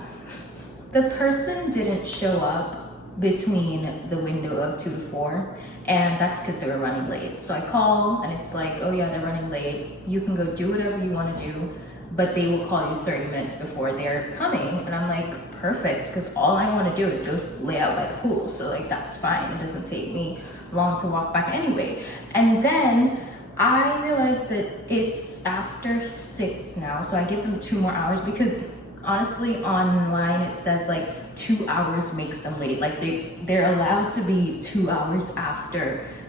the person didn't show up between the window of 2 to 4, and that's because they were running late. So I call and it's like, oh yeah, they're running late. You can go do whatever you want to do, but they will call you 30 minutes before they're coming. And I'm like, perfect, because all I want to do is just lay out by the pool. So like, that's fine. It doesn't take me long to walk back anyway. And then I realized that it's after 6 now. So I give them 2 more hours, because honestly online it says like 2 hours makes them late. Like they're allowed to be 2 hours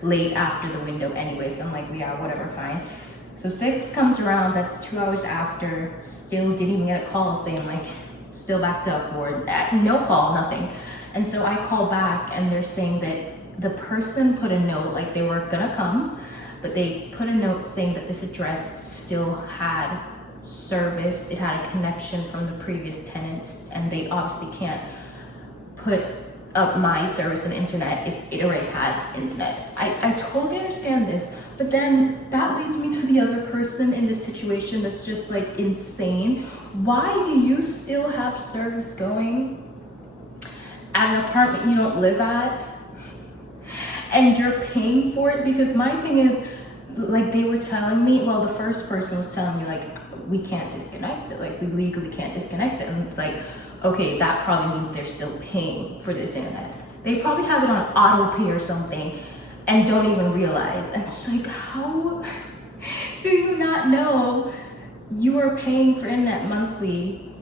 late after the window anyway. So I'm like, yeah, whatever, fine. So 6 comes around, that's 2 hours after, still didn't even get a call saying like still backed up, or no call, nothing. And so I call back and they're saying that the person put a note, like they were gonna come, but they put a note saying that this address still had service, it had a connection from the previous tenants, and they obviously can't put up my service and internet if it already has internet. I totally understand this, but then that leads me to the other person in this situation that's just like insane. Why do you still have service going at an apartment you don't live at and you're paying for it? Because my thing is, like, they were telling me, well, the first person was telling me like, we can't disconnect it, like we legally can't disconnect it. And it's like, okay, that probably means they're still paying for this internet. They probably have it on auto pay or something and don't even realize. And it's like, how do you not know you are paying for internet monthly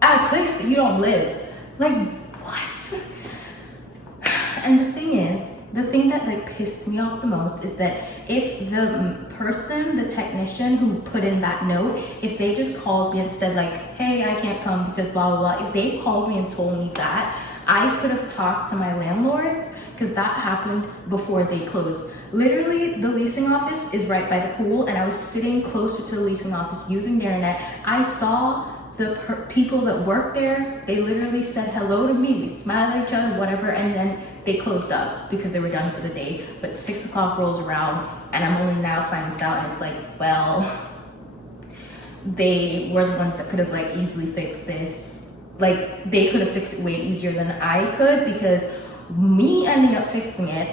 at a place that you don't live? Like, what? And the thing that like pissed me off the most is that if the person, the technician who put in that note, if they just called me and said like, hey, I can't come because blah, blah, blah. If they called me and told me that, I could have talked to my landlords, because that happened before they closed. Literally, the leasing office is right by the pool, and I was sitting closer to the leasing office using the internet. I saw the people that work there. They literally said hello to me. We smiled at each other, whatever, and then they closed up because they were done for the day. But 6 o'clock rolls around, and I'm only now finding this out, and it's like, well, they were the ones that could have like easily fixed this. Like, they could have fixed it way easier than I could, because me ending up fixing it,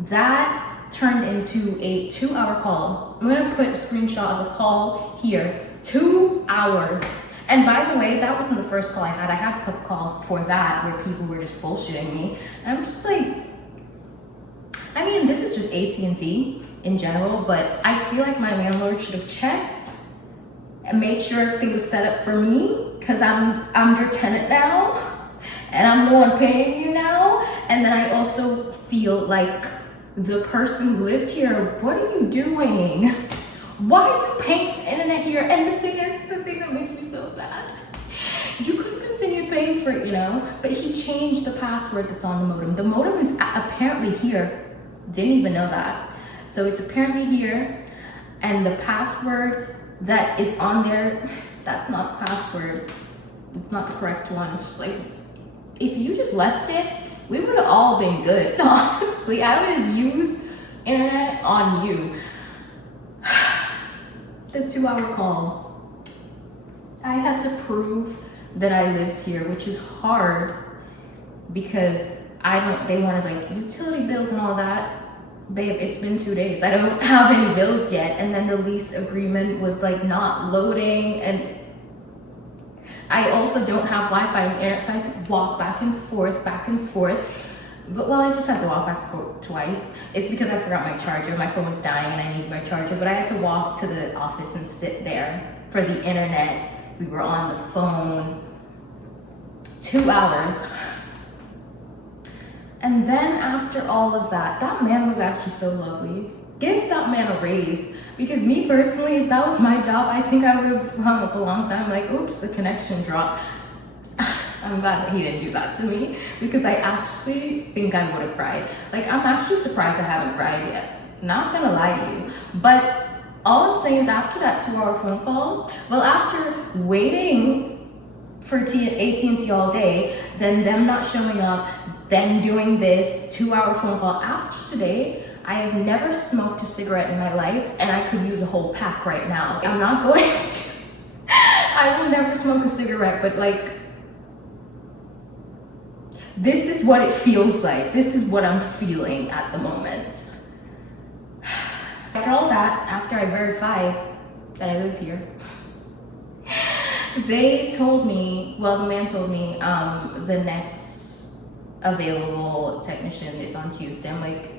that turned into a 2-hour call. I'm gonna put a screenshot of the call here. 2 hours. And by the way, that wasn't the first call I had. I had a couple calls before that where people were just bullshitting me. And I'm just like, I mean, this is just AT&T in general, but I feel like my landlord should have checked and made sure everything was set up for me, because I'm your tenant now, and I'm the one paying you now. And then I also feel like the person who lived here, what are you doing? Why are you paying for internet here? And the thing that makes me so sad, you could have continued paying for it, you know, but he changed the password that's on the modem. The modem is apparently here. Didn't even know that. So it's apparently here, and the password that is on there, that's not the password. It's not the correct one. It's just like, if you just left it, we would have all been good. Honestly, I would just use internet on you. The 2-hour call. I had to prove that I lived here, which is hard because they wanted like utility bills and all that. Babe, it's been 2 days. I don't have any bills yet. And then the lease agreement was like not loading, and I also don't have Wi-Fi and internet, so I had to walk back and forth. But well, I just had to walk back and forth twice. It's because I forgot my charger. My phone was dying and I needed my charger, but I had to walk to the office and sit there for the internet. We were on the phone 2 hours. And then after all of that, that man was actually so lovely. Give that man a raise, because me personally, if that was my job, I think I would have hung up a long time, like, oops, the connection dropped. I'm glad that he didn't do that to me, because I actually think I would have cried. Like, I'm actually surprised I haven't cried yet. Not gonna lie to you. But all I'm saying is, after that 2-hour phone call, well, after waiting for AT&T all day, then them not showing up, then doing this 2-hour phone call, after today, I have never smoked a cigarette in my life, and I could use a whole pack right now. I'm not going to, I will never smoke a cigarette, but like, this is what it feels like. This is what I'm feeling at the moment. After all that, after I verify that I live here, they told me, well, the man told me, the next available technician is on Tuesday. I'm like,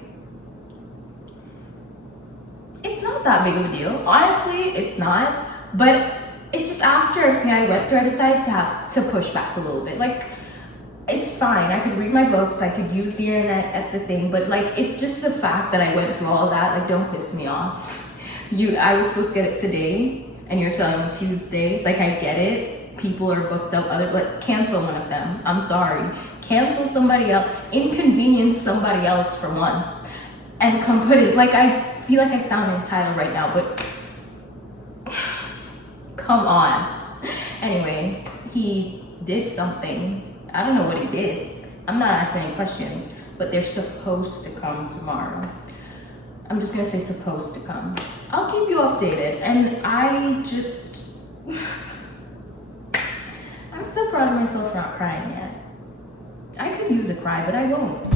it's not that big of a deal. Honestly, it's not. But it's just after everything I went through, I decided to have to push back a little bit. Like, it's fine. I could read my books. I could use the internet at the thing. But like, it's just the fact that I went through all that. Like, don't piss me off. I was supposed to get it today, and you're telling me Tuesday. Like, I get it. People are booked up. Like, cancel one of them. I'm sorry. Cancel somebody else. Inconvenience somebody else for once, and come put it. Like, I feel like I sound entitled right now, but come on. Anyway, he did something. I don't know what he did. I'm not asking any questions, but they're supposed to come tomorrow. I'm just gonna say supposed to come. I'll keep you updated. And I'm so proud of myself for not crying yet. I could use a cry, but I won't.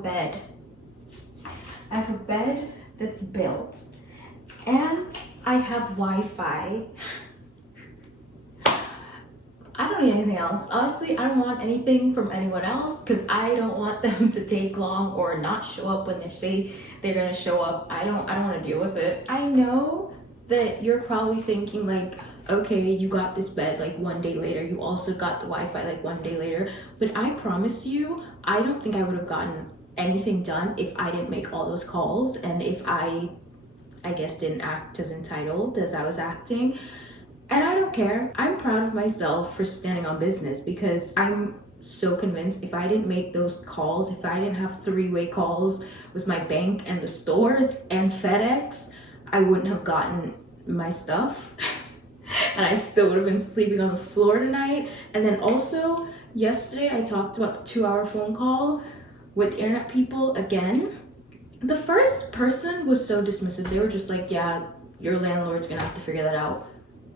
bed. I have a bed that's built, and I have Wi-Fi. I don't need anything else. Honestly, I don't want anything from anyone else because I don't want them to take long or not show up when they say they're gonna show up. I don't want to deal with it. I know that you're probably thinking like, okay, you got this bed like one day later. You also got the Wi-Fi like one day later. But I promise you, I don't think I would have gotten anything done if I didn't make all those calls and if I guess didn't act as entitled as I was acting. And I don't care. I'm proud of myself for standing on business because I'm so convinced if I didn't make those calls, if I didn't have three-way calls with my bank and the stores and FedEx, I wouldn't have gotten my stuff. And I still would have been sleeping on the floor tonight. And then also, yesterday I talked about the 2-hour phone call with internet people again. The first person was so dismissive. They were just like, yeah, your landlord's gonna have to figure that out.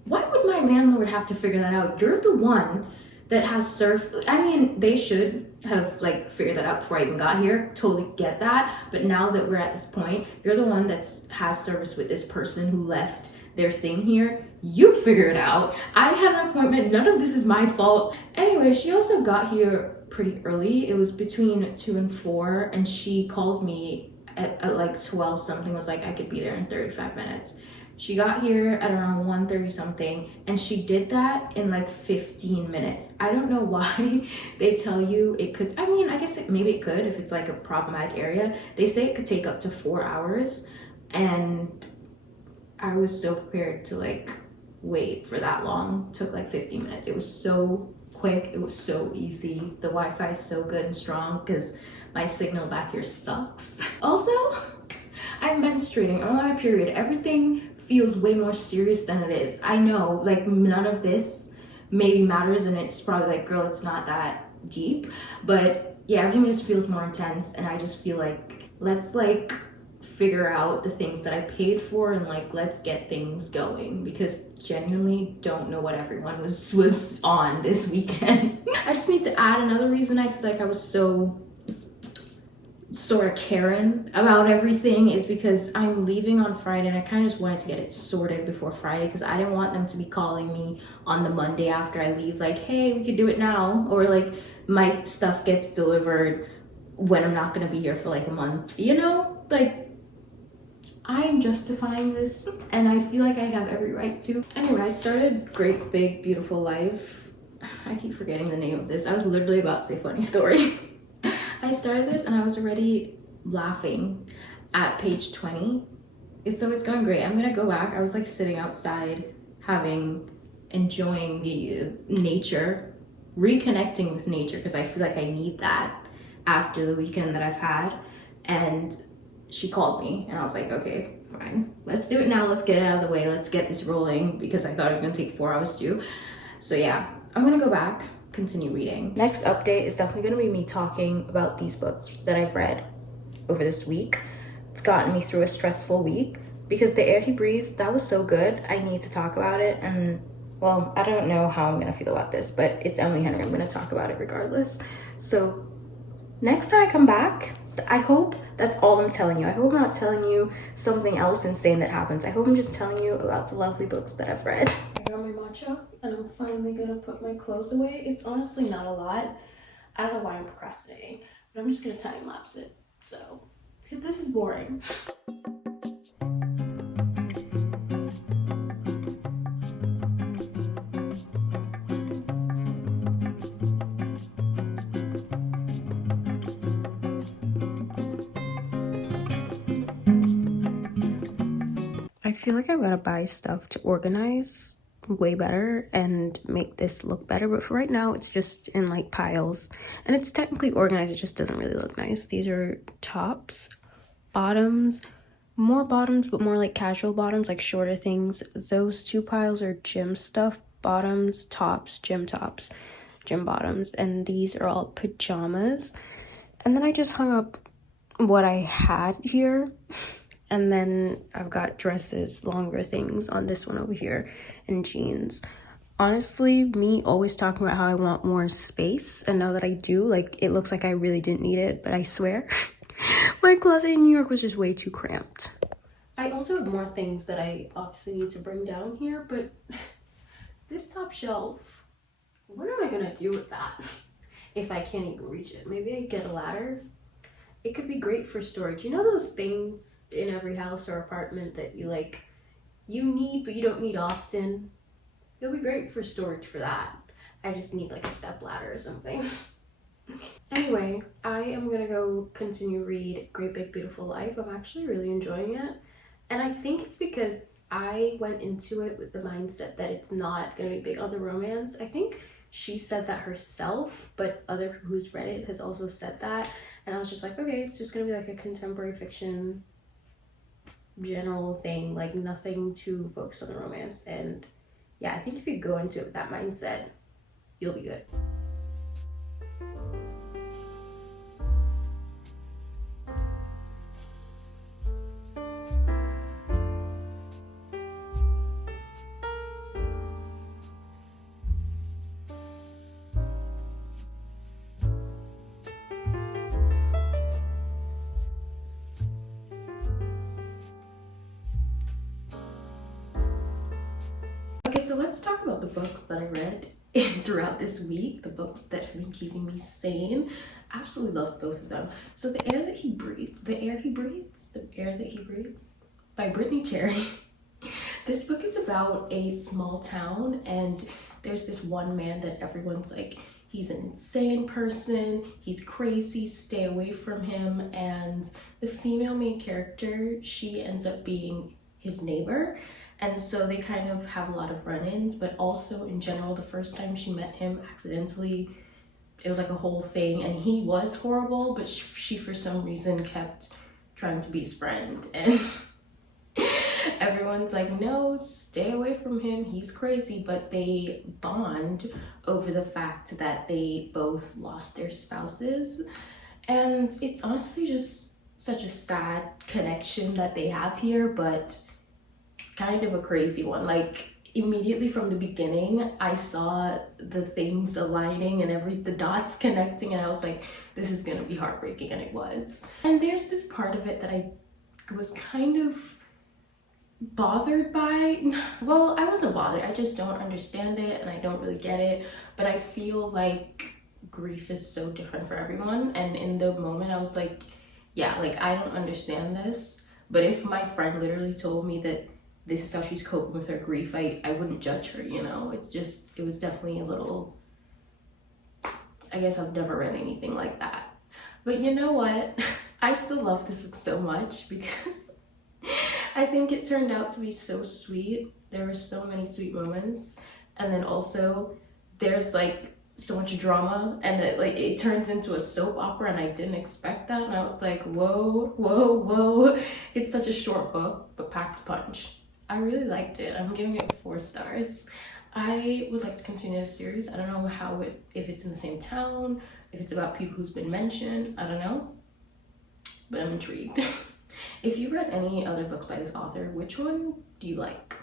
Why would my landlord have to figure that out? You're the one that has I mean, they should have like figured that out before I even got here. Totally get that. But now that we're at this point, you're the one that's has service with this person who left their thing here. You figure it out. I had an appointment. None of this is my fault. Anyway, she also got here pretty early. It was between 2 and 4, and she called me at like 12 something, was like, I could be there in 35 minutes. She got here at around 1:30 something, and she did that in like 15 minutes. I don't know why they tell you it could, I mean, I guess maybe it could if it's like a problematic area. They say it could take up to 4 hours, and I was so prepared to like wait for that long. It took like 15 minutes. It was so quick. It was so easy. The Wi-Fi is so good and strong because my signal back here sucks. Also, I'm menstruating. I'm on my period. Everything feels way more serious than it is. I know, like, none of this maybe matters, and it's probably like, girl, it's not that deep. But yeah, everything just feels more intense, and I just feel like, let's like figure out the things that I paid for, and like, let's get things going, because genuinely don't know what everyone was on this weekend. I just need to add another reason I feel like I was so sort of Karen about everything is because I'm leaving on Friday, and I kind of just wanted to get it sorted before Friday because I didn't want them to be calling me on the Monday after I leave like, hey, we could do it now, or like my stuff gets delivered when I'm not gonna be here for like a month, you know? Like, I'm justifying this and I feel like I have every right to. Anyway, I started Great Big Beautiful Life. I keep forgetting the name of this. I was literally about to say funny story. I started this and I was already laughing at page 20. So it's going great. I'm gonna go back. I was like sitting outside enjoying the nature, reconnecting with nature, because I feel like I need that after the weekend that I've had. And she called me and I was like, okay, fine. Let's do it now. Let's get it out of the way. Let's get this rolling, because I thought it was gonna take 4 hours too. So yeah, I'm gonna go back, continue reading. Next update is definitely going to be me talking about these books that I've read over this week. It's gotten me through a stressful week because The Air He Breathes, that was so good. I need to talk about it, and well, I don't know how I'm going to feel about this, but it's Emily Henry. I'm going to talk about it regardless. So next time I come back, I hope that's all I'm telling you. I hope I'm not telling you something else insane that happens. I hope I'm just telling you about the lovely books that I've read. I got my matcha, and I'm finally gonna put my clothes away. It's honestly not a lot. I don't know why I'm procrastinating, but I'm just gonna time lapse it. So, because this is boring. I feel like I've got to buy stuff to organize way better and make this look better, but for right now it's just in like piles, and it's technically organized, it just doesn't really look nice. These are tops, bottoms, more bottoms, but more like casual bottoms, like shorter things. Those two piles are gym stuff, bottoms, tops, gym bottoms, and these are all pajamas. And then I just hung up what I had here. And then I've got dresses, longer things on this one over here, and jeans. Honestly, me always talking about how I want more space, and now that I do, like, it looks like I really didn't need it, but I swear My closet in New York was just way too cramped. I also have more things that I obviously need to bring down here, but this top shelf, what am I gonna do with that? If I can't even reach it. Maybe I get a ladder. It could be great for storage. You know those things in every house or apartment that you like, you need but you don't need often? It'll be great for storage for that. I just need like a step ladder or something. Anyway, I am gonna go continue read Great Big Beautiful Life. I'm actually really enjoying it. And I think it's because I went into it with the mindset that it's not gonna be big on the romance. I think she said that herself, but other people who's read it has also said that. And I was just like, okay, it's just gonna be like a contemporary fiction general thing, like nothing too focused on the romance. And yeah, I think if you go into it with that mindset, you'll be good. Okay, so let's talk about the books that I read throughout this week, the books that have been keeping me sane. Absolutely love both of them. So The Air That He Breathes, by Brittany Cherry. This book is about a small town, and there's this one man that everyone's like, he's an insane person, he's crazy, stay away from him. And the female main character, she ends up being his neighbor. And so they kind of have a lot of run-ins, but also in general, the first time she met him accidentally, it was like a whole thing, and he was horrible, but she for some reason kept trying to be his friend. And everyone's like, no, stay away from him, he's crazy. But they bond over the fact that they both lost their spouses. And it's honestly just such a sad connection that they have here, but kind of a crazy one. Like immediately from the beginning, I saw the things aligning and the dots connecting, and I was like, this is gonna be heartbreaking, and it was. And there's this part of it that I was kind of bothered by. Well, I wasn't bothered, I just don't understand it and I don't really get it. But I feel like grief is so different for everyone, and in the moment I was like, yeah, like I don't understand this. But if my friend literally told me that this is how she's coping with her grief, I wouldn't judge her, you know? It was definitely a little, I guess I've never read anything like that. But you know what? I still love this book so much because I think it turned out to be so sweet. There were so many sweet moments. And then also there's like so much drama, and it turns into a soap opera, and I didn't expect that. And I was like, whoa, whoa, whoa. It's such a short book, but packed punch. I really liked it. I'm giving it 4 stars. I would like to continue this series. I don't know if it's in the same town, if it's about people who's been mentioned, I don't know, but I'm intrigued. If you read any other books by this author, which one do you like?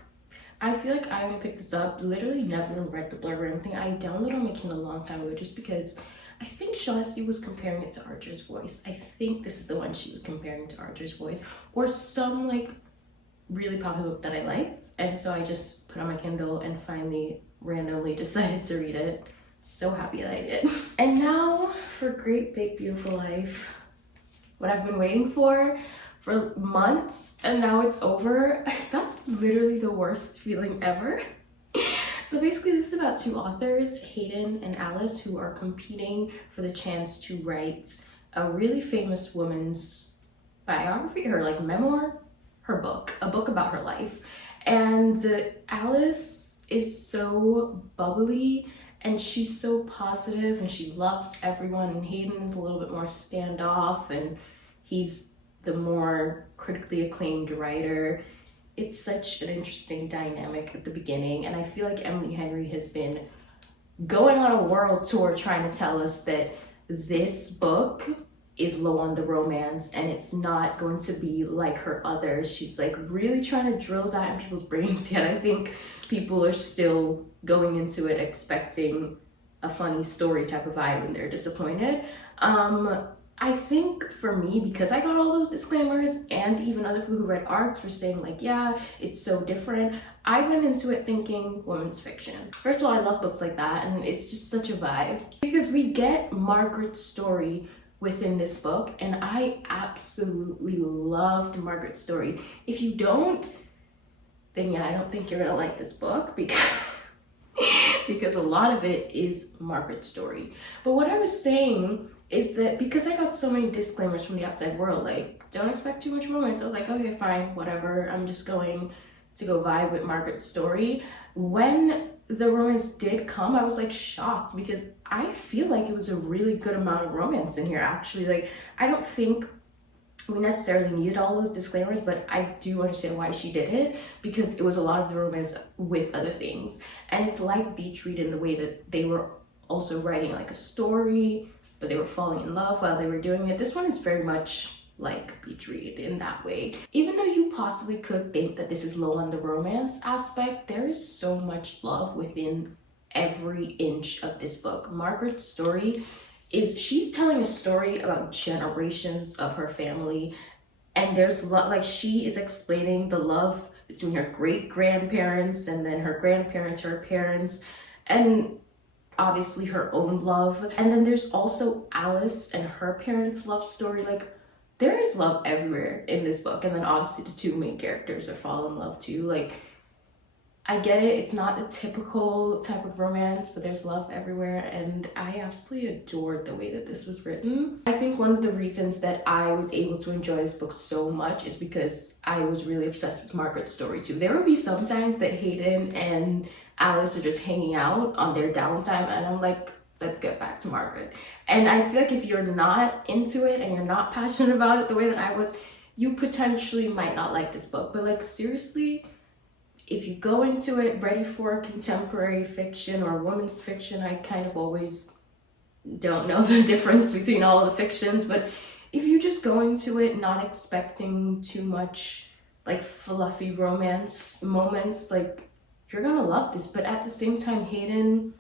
I feel like I only picked this up, literally never even read the blurb or anything. I downloaded on my Kindle a long time ago just because I think Shaughnessy was comparing it to Archer's Voice. I think this is the one she was comparing to Archer's Voice, or some like really popular book that I liked. And so I just put on my Kindle and finally randomly decided to read it. So happy that I did. And now for Great Big Beautiful Life, what I've been waiting for months, and now it's over. That's literally the worst feeling ever. So basically this is about 2 authors, Hayden and Alice, who are competing for the chance to write a really famous woman's biography, her like memoir, her book, a book about her life. And Alice is so bubbly and she's so positive and she loves everyone, and Hayden is a little bit more standoff and he's the more critically acclaimed writer. It's such an interesting dynamic at the beginning, and I feel like Emily Henry has been going on a world tour trying to tell us that this book is low on the romance and it's not going to be like her others. She's like really trying to drill that in people's brains, yet I think people are still going into it expecting a funny story type of vibe and they're disappointed. I think for me, because I got all those disclaimers and even other people who read arcs were saying like, yeah, it's so different, I went into it thinking women's fiction. First of all, I love books like that, and it's just such a vibe because we get Margaret's story within this book, and I absolutely loved Margaret's story. If you don't, then yeah, I don't think you're gonna like this book because because a lot of it is Margaret's story. But what I was saying is that because I got so many disclaimers from the outside world, like, don't expect too much romance, I was like, okay, fine, whatever, I'm just going to go vibe with Margaret's story. When the romance did come, I was like shocked because I feel like it was a really good amount of romance in here, actually. Like, I don't think we necessarily needed all those disclaimers, but I do understand why she did it because it was a lot of the romance with other things. And it's like Beach Read in the way that they were also writing like a story, but they were falling in love while they were doing it. This one is very much like Beach Read in that way. Even though you possibly could think that this is low on the romance aspect, there is so much love within every inch of this book. Margaret's story is, she's telling a story about generations of her family, and there's like she is explaining the love between her great grandparents and then her grandparents, her parents, and obviously her own love. And then there's also Alice and her parents' love story. Like, there is love everywhere in this book. And then obviously the two main characters are fall in love too. Like, I get it, it's not the typical type of romance, but there's love everywhere, and I absolutely adored the way that this was written. I think one of the reasons that I was able to enjoy this book so much is because I was really obsessed with Margaret's story too. There would be some times that Hayden and Alice are just hanging out on their downtime, and I'm like, let's get back to Margaret. And I feel like if you're not into it and you're not passionate about it the way that I was, you potentially might not like this book. But like, seriously, if you go into it ready for contemporary fiction or women's fiction, I kind of always don't know the difference between all the fictions, but if you just go into it not expecting too much like fluffy romance moments, like, you're gonna love this. But at the same time, Hayden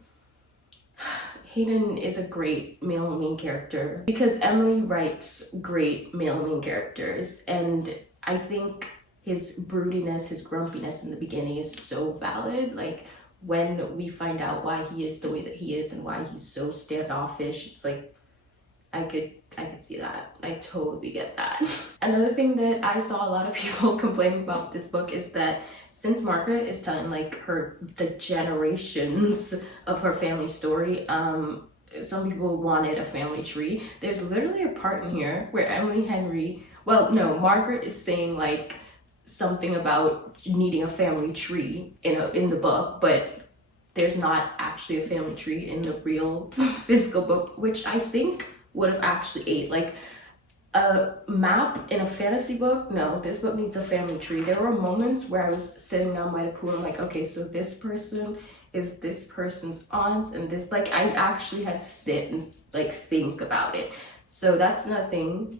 is a great male main character because Emily writes great male main characters, and I think his broodiness, his grumpiness in the beginning is so valid. Like, when we find out why he is the way that he is and why he's so standoffish, it's like, I could see that. I totally get that. Another thing that I saw a lot of people complaining about this book is that since Margaret is telling like the generations of her family story, some people wanted a family tree. There's literally a part in here where Margaret is saying like something about needing a family tree in the book, but there's not actually a family tree in the real physical book, which I think would have actually ate. Like, a map in a fantasy book, no, this book needs a family tree. There were moments where I was sitting down by the pool and I'm like, okay, so this person is this person's aunt, and this, like, I actually had to sit and like think about it. So that's nothing.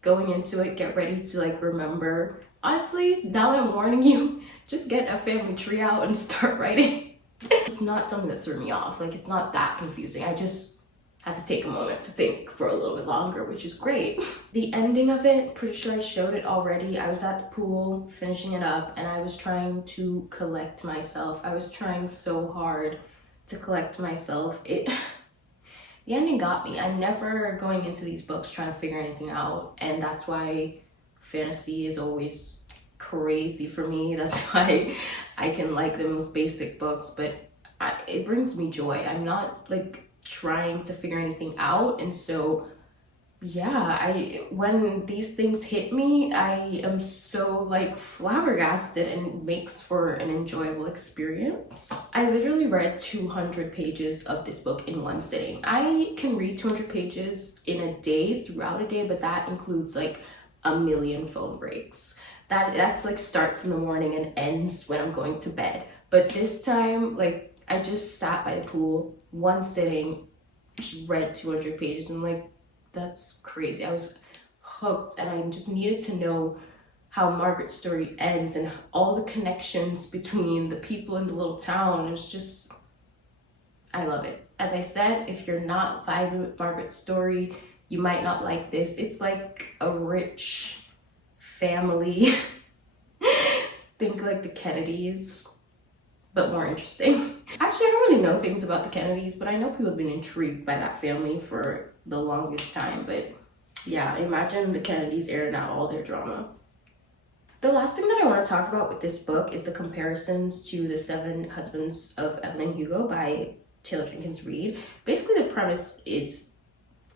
Going into it, get ready to like remember. Honestly, now I'm warning you, just get a family tree out and start writing. It's not something that threw me off. Like, it's not that confusing. I just had to take a moment to think for a little bit longer, which is great. The ending of it, pretty sure I showed it already. I was at the pool finishing it up and I was trying to collect myself. I was trying so hard to collect myself. The ending got me. I'm never going into these books trying to figure anything out, and that's why fantasy is always crazy for me. That's why I can like the most basic books, but it brings me joy. I'm not like trying to figure anything out, and so yeah, when these things hit me, I am so like flabbergasted, and it makes for an enjoyable experience. I literally read 200 pages of this book in one sitting. I can read 200 pages in a day, throughout a day, but that includes like a million phone breaks. That's like starts in the morning and ends when I'm going to bed. But this time, like, I just sat by the pool, one sitting, just read 200 pages, and like, that's crazy. I was hooked, and I just needed to know how Margaret's story ends and all the connections between the people in the little town. It was just, I love it. As I said, if you're not vibing with Margaret's story, you might not like this. It's like a rich family. Think like the Kennedys, but more interesting. Actually, I don't really know things about the Kennedys, but I know people have been intrigued by that family for the longest time. But yeah, imagine the Kennedys airing out all their drama. The last thing that I want to talk about with this book is the comparisons to The Seven Husbands of Evelyn Hugo by Taylor Jenkins Reid. Basically, the premise is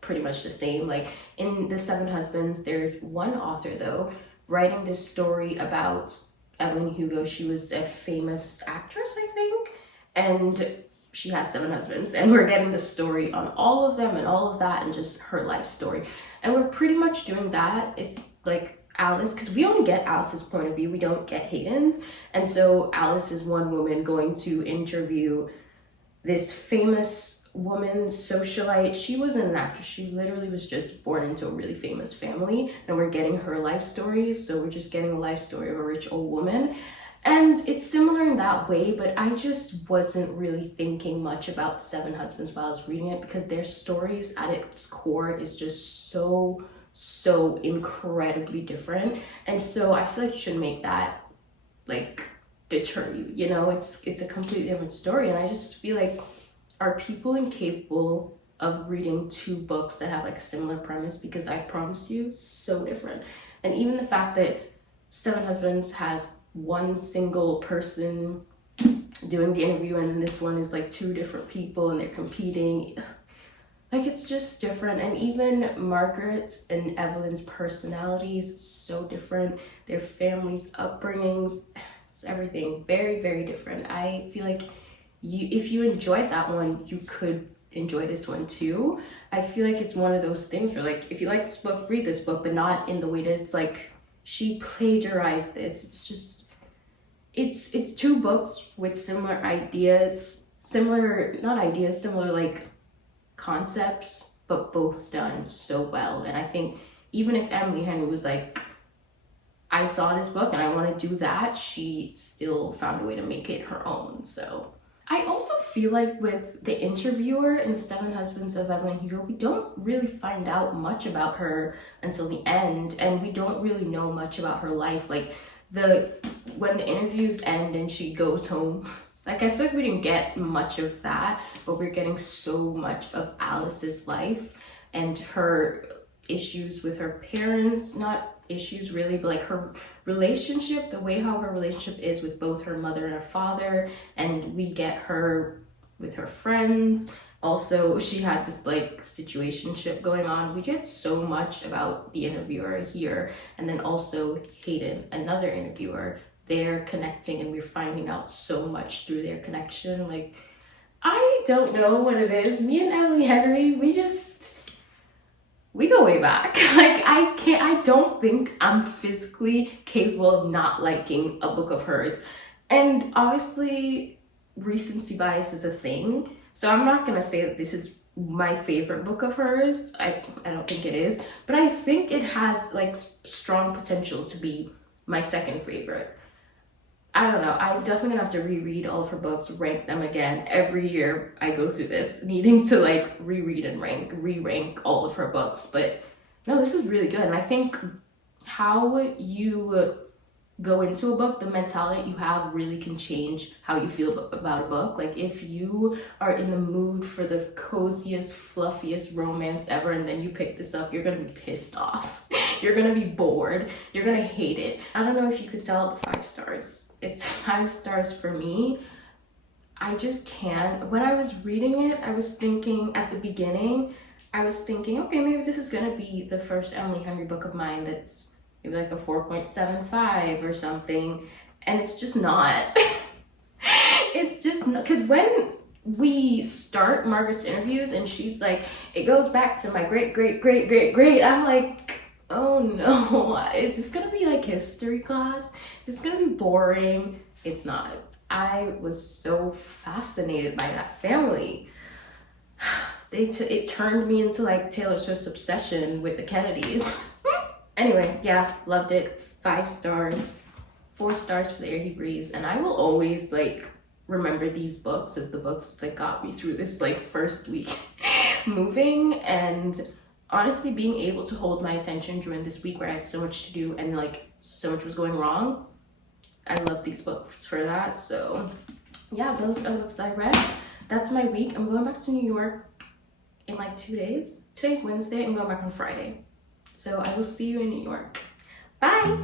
pretty much the same. Like in The Seven Husbands, there's one author though writing this story about Evelyn Hugo. She was a famous actress, I think, and she had 7 husbands, and we're getting the story on all of them and all of that and just her life story. And we're pretty much doing that. It's like Alice, because we only get Alice's point of view, we don't get Hayden's. And so Alice is one woman going to interview this famous woman, socialite. She wasn't an actress, she literally was just born into a really famous family, and we're getting her life story. So we're just getting a life story of a rich old woman. And it's similar in that way, but I just wasn't really thinking much about 7 Husbands while I was reading it, because their stories at its core is just so incredibly different. And so I feel like you should make that like deter you, you know? It's a completely different story, and I just feel like, are people incapable of reading 2 books that have like a similar premise? Because I promise you, so different. And even the fact that 7 Husbands has one single person doing the interview, and then this one is like 2 different people and they're competing, like it's just different. And even Margaret and Evelyn's personalities, so different. Their families' upbringings, everything very different. I feel like if you enjoyed that one, you could enjoy this one too. I feel like it's one of those things where like, if you like this book, read this book, but not in the way that it's like she plagiarized this. It's just, it's 2 books with similar ideas, similar like concepts, but both done so well. And I think even if Emily Henry was like, I saw this book and I want to do that, she still found a way to make it her own. So I also feel like with the interviewer in The 7 Husbands of Evelyn Hugo, we don't really find out much about her until the end, and we don't really know much about her life. Like when the interviews end and she goes home, like I feel like we didn't get much of that, but we're getting so much of Alice's life and her issues with her parents, not issues really, but like her relationship, the way how her relationship is with both her mother and her father, and we get her with her friends. Also, she had this like situationship going on. We get so much about the interviewer here, and then also Hayden, another interviewer. They're connecting and we're finding out so much through their connection. Like, I don't know what it is. Me and Emily Henry, we go way back. Like, I don't think I'm physically capable of not liking a book of hers. And obviously, recency bias is a thing. So I'm not gonna say that this is my favorite book of hers. I don't think it is. But I think it has like strong potential to be my second favorite. I don't know, I'm definitely gonna have to reread all of her books, rank them again. Every year I go through this, needing to like reread and re-rank all of her books. But no, this is really good. And I think how you go into a book, the mentality you have really can change how you feel about a book. Like if you are in the mood for the coziest, fluffiest romance ever, and then you pick this up, you're gonna be pissed off. You're gonna be bored. You're gonna hate it. I don't know if you could tell, but 5 stars. It's 5 stars for me. I just can't. When I was reading it, I was thinking at the beginning, okay, maybe this is gonna be the first Emily Henry book of mine that's maybe like a 4.75 or something, and it's just not. It's just not, because when we start Margaret's interviews and she's like, it goes back to my great, I'm like, oh no, is this gonna be like history class? Is this gonna be boring? It's not. I was so fascinated by that family. It turned me into like Taylor Swift's obsession with the Kennedys. Anyway, yeah, loved it. 5 stars. 4 stars for The Air He Breathes. And I will always like remember these books as the books that got me through this like first week moving. And honestly, being able to hold my attention during this week where I had so much to do and like so much was going wrong, I love these books for that. So yeah, those are the books that I read. That's my week. I'm going back to New York in like 2 days. Today's Wednesday. I'm going back on Friday. So I will see you in New York. Bye.